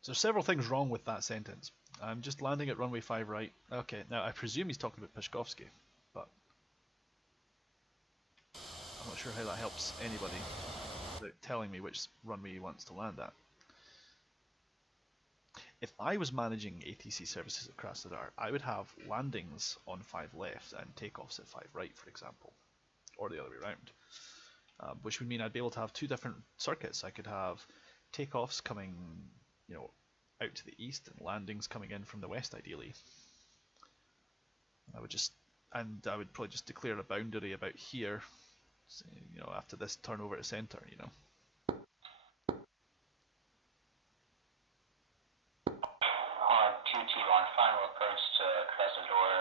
So there's several things wrong with that sentence. I'm just landing at runway 5 right. Okay, now I presume he's talking about Pishkovsky, but I'm not sure how that helps anybody without telling me which runway he wants to land at. If I was managing ATC services at Krasnodar, I would have landings on 5 left and takeoffs at 5 right, for example, or the other way around, which would mean I'd be able to have 2 different circuits. I could have takeoffs coming, out to the east and landings coming in from the west, ideally. I would probably just declare a boundary about here, after this turnover to center, On 221, final approach to Krasnodar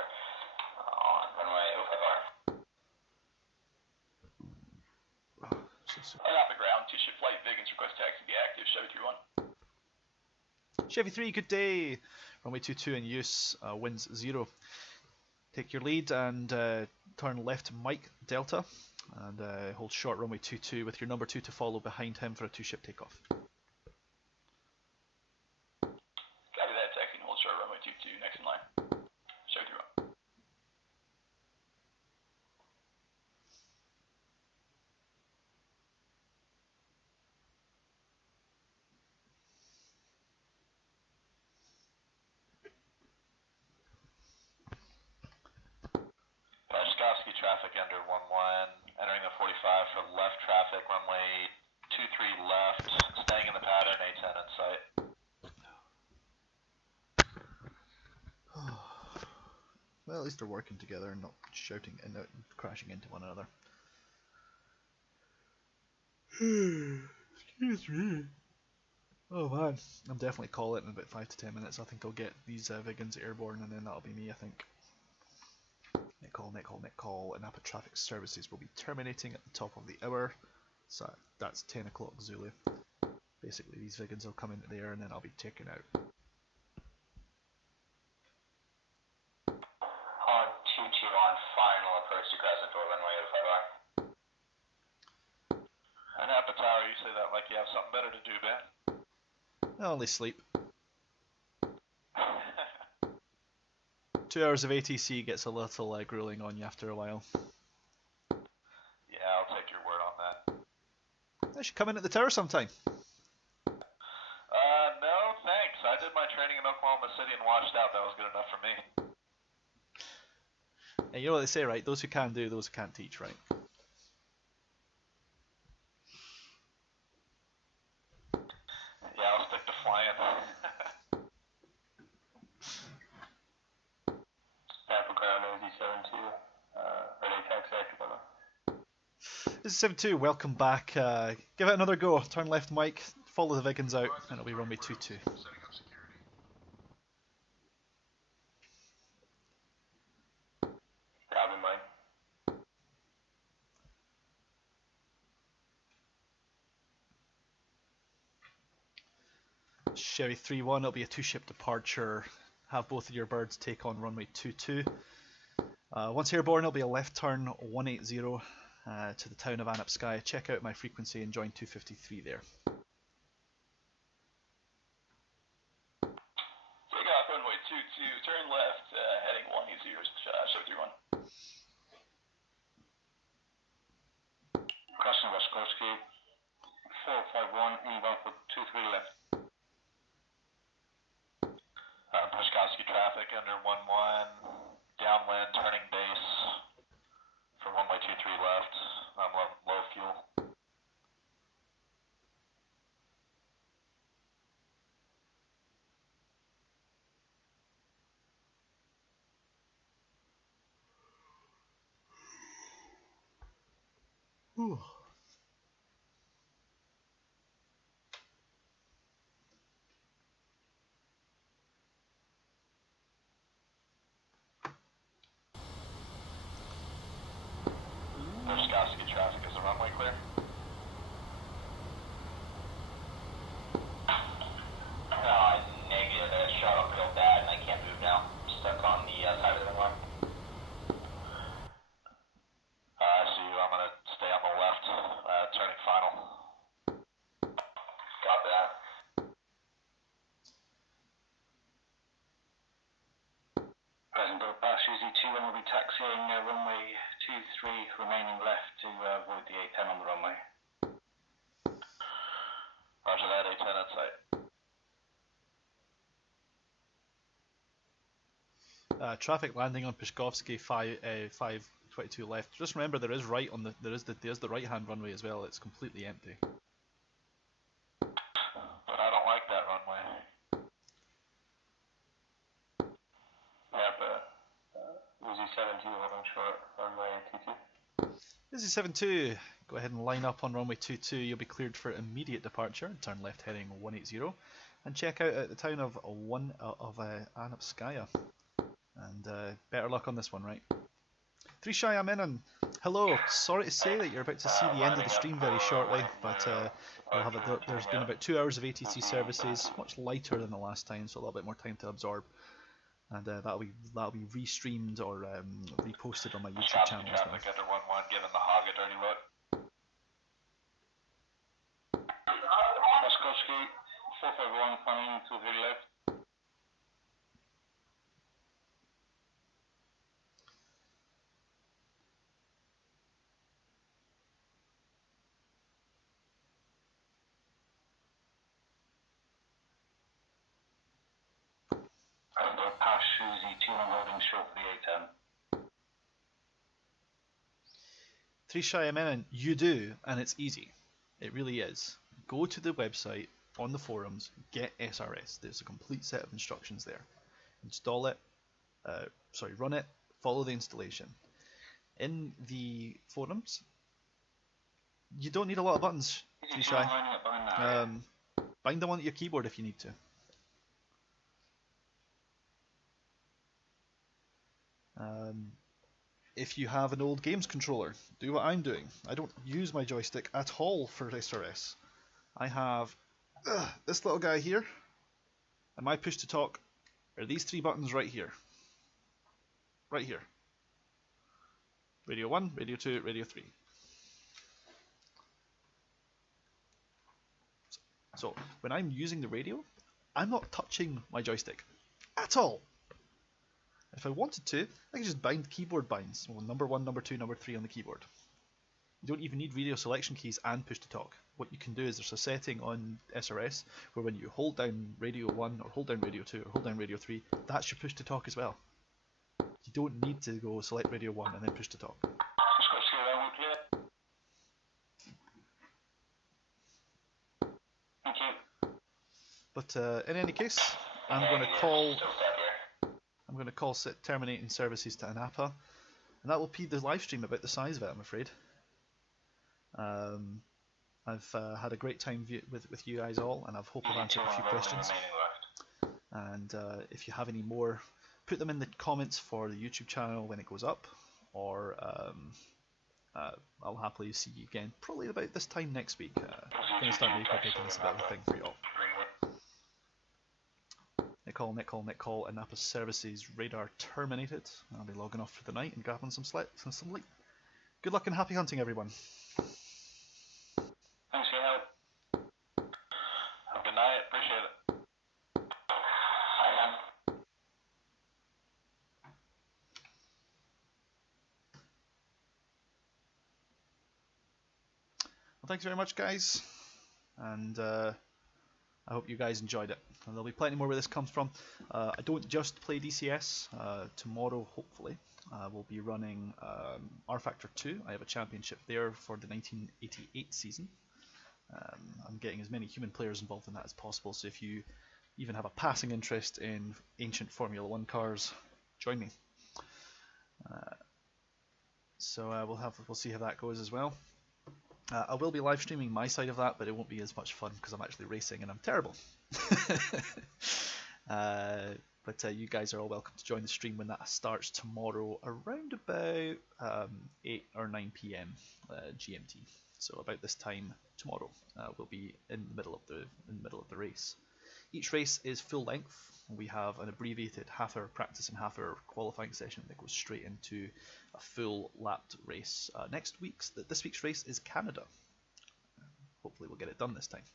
on runway 05R. And off the ground, 2-ship flight, Vigans request taxi be active, Chevy 31. Chevy 3, good day! Runway 22 in use, winds 0. Take your lead and turn left Mike Delta, and hold short runway 22 with your number 2 to follow behind him for a 2-ship takeoff. Copy that, taxi and hold short runway 22, next in line. Chevy 31. Pashkovsky traffic under 11, entering the 45 for left traffic, runway 23 left, staying in the pattern, A10 in sight. Well, at least they're working together and not shouting and crashing into one another. Excuse me. Oh man, I'm definitely call it in about 5 to 10 minutes. I think I'll get these Vigans airborne, and then that'll be me, I think. Net call, and APA traffic services will be terminating at the top of the hour. So that's 10 o'clock Zulu. Basically, these Vigans will come into the air, and then I'll be taken out. On 221, final approach to Krasnodar, runway 05R. And Appa Tower, you say that like you have something better to do, Ben? I only sleep. 2 hours of ATC gets a little grueling on you after a while. Yeah, I'll take your word on that. I should come in at the tower sometime. No, thanks. I did my training in Oklahoma City and washed out. That was good enough for me. And you know what they say, right? Those who can do, those who can't teach, right? Yeah, I'll stick to flying. Apple ground OZ72, ready taxi active. This is 72, welcome back. Give it another go. Turn left Mike, follow the Vigans out, and it'll be runway 22. Copy, Mike. Chevy 3-1, it'll be a 2-ship departure. Have both of your birds take on runway 22. Once airborne, it'll be a left turn 180 to the town of Anapskaya. Check out my frequency and join 253 there. Take off runway 22, turn left, heading 180, Chevy 31. Crossing Waskowski, 451, inbound for 23 left. Pashkovsky traffic under 11, downwind, turning base for runway 23 left. I'm low fuel. Whew. Pashkovsky traffic, is the runway clear? Negative. That shot up real bad and I can't move now. Stuck on the side of the runway. I see you. I'm going to stay on the left, turning final. Copy that. at A10 on site. Traffic landing on Pishkovsky 522 left. Just remember there is right on there's the right hand runway as well. It's completely empty. But I don't like that runway. Yeah, but Uzi 72 holding short runway ATC. This is 72. Go ahead and line up on runway 22. You'll be cleared for immediate departure. Turn left heading 180, and check out at the town of Anapskaya. And better luck on this one, right? 3 Shy, I'm in, and hello. Sorry to say that you're about to see the end of the stream very shortly, but you'll have there's been about 2 hours of ATC services, much lighter than the last time, so a little bit more time to absorb. And that'll be restreamed or reposted on my YouTube channel as well. Traffic under 11 given the Hoggit dirty look. Moskowski 451 coming to the left. I'm going past Susie 2 on holding short for the A10. 3 Shy, I'm in, and you do, and it's easy. It really is. Go to the website, on the forums, get SRS. There's a complete set of instructions there. Install it, run it, follow the installation. In the forums, you don't need a lot of buttons, 3 Shy. Bind them onto your keyboard if you need to. If you have an old games controller, do what I'm doing. I don't use my joystick at all for SRS. I have this little guy here, and my push to talk are these 3 buttons right here. Right here. Radio 1, Radio 2, Radio 3. So when I'm using the radio, I'm not touching my joystick at all. If I wanted to, I could just bind keyboard binds. Well, number 1, number 2, number 3 on the keyboard. You don't even need radio selection keys and push to talk. What you can do is there's a setting on SRS where when you hold down radio 1 or hold down radio 2 or hold down radio 3, that's your push to talk as well. You don't need to go select radio 1 and then push to talk. Moskowski runway clear. Thank you. But in any case, I'm going to call terminating services to Anapa, and that will be the live stream about the size of it, I'm afraid. I've had a great time with you guys all, and I hope I've answered a few questions. And if you have any more, put them in the comments for the YouTube channel when it goes up, or I'll happily see you again probably about this time next week. I'm going to start making this a bit of a thing for you all. Nicole, Anapa services radar terminated. I'll be logging off for the night and grabbing some sleep. Good luck and happy hunting, everyone. Thanks for your help. Have a good night. Appreciate it. Well, thanks very much, guys, and I hope you guys enjoyed it. And there'll be plenty more where this comes from. I don't just play DCS. Tomorrow, hopefully, we'll be running R Factor 2. I have a championship there for the 1988 season. I'm getting as many human players involved in that as possible, so if you even have a passing interest in ancient Formula 1 cars, join me. So we'll see how that goes as well. I will be live streaming my side of that, but it won't be as much fun because I'm actually racing and I'm terrible. But you guys are all welcome to join the stream when that starts tomorrow around about 8 or 9 p.m. GMT. So about this time tomorrow, we'll be in the middle of the race. Each race is full length. We have an abbreviated half-hour practice and half-hour qualifying session that goes straight into a full lapped race. This week's race is Canada. Hopefully we'll get it done this time.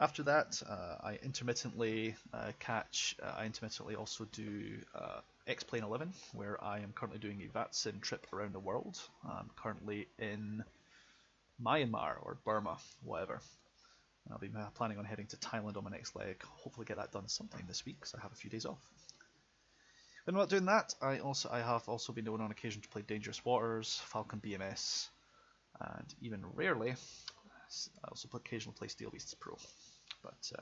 After that, I intermittently also do X-Plane 11, where I am currently doing a VATSIM trip around the world. I'm currently in Myanmar or Burma, whatever. I'll be planning on heading to Thailand on my next leg. Hopefully get that done sometime this week, because I have a few days off. When I'm not doing that, I have also been known on occasion to play Dangerous Waters, Falcon BMS, and even rarely, I also occasionally play Steel Beasts Pro. But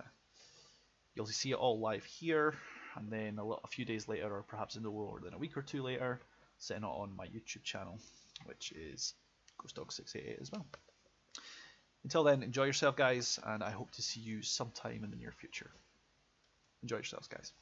you'll see it all live here, and then a few days later, or perhaps no more than a week or two later, setting it on my YouTube channel, which is GhostDog688 as well. Until then, enjoy yourself, guys, and I hope to see you sometime in the near future. Enjoy yourselves, guys.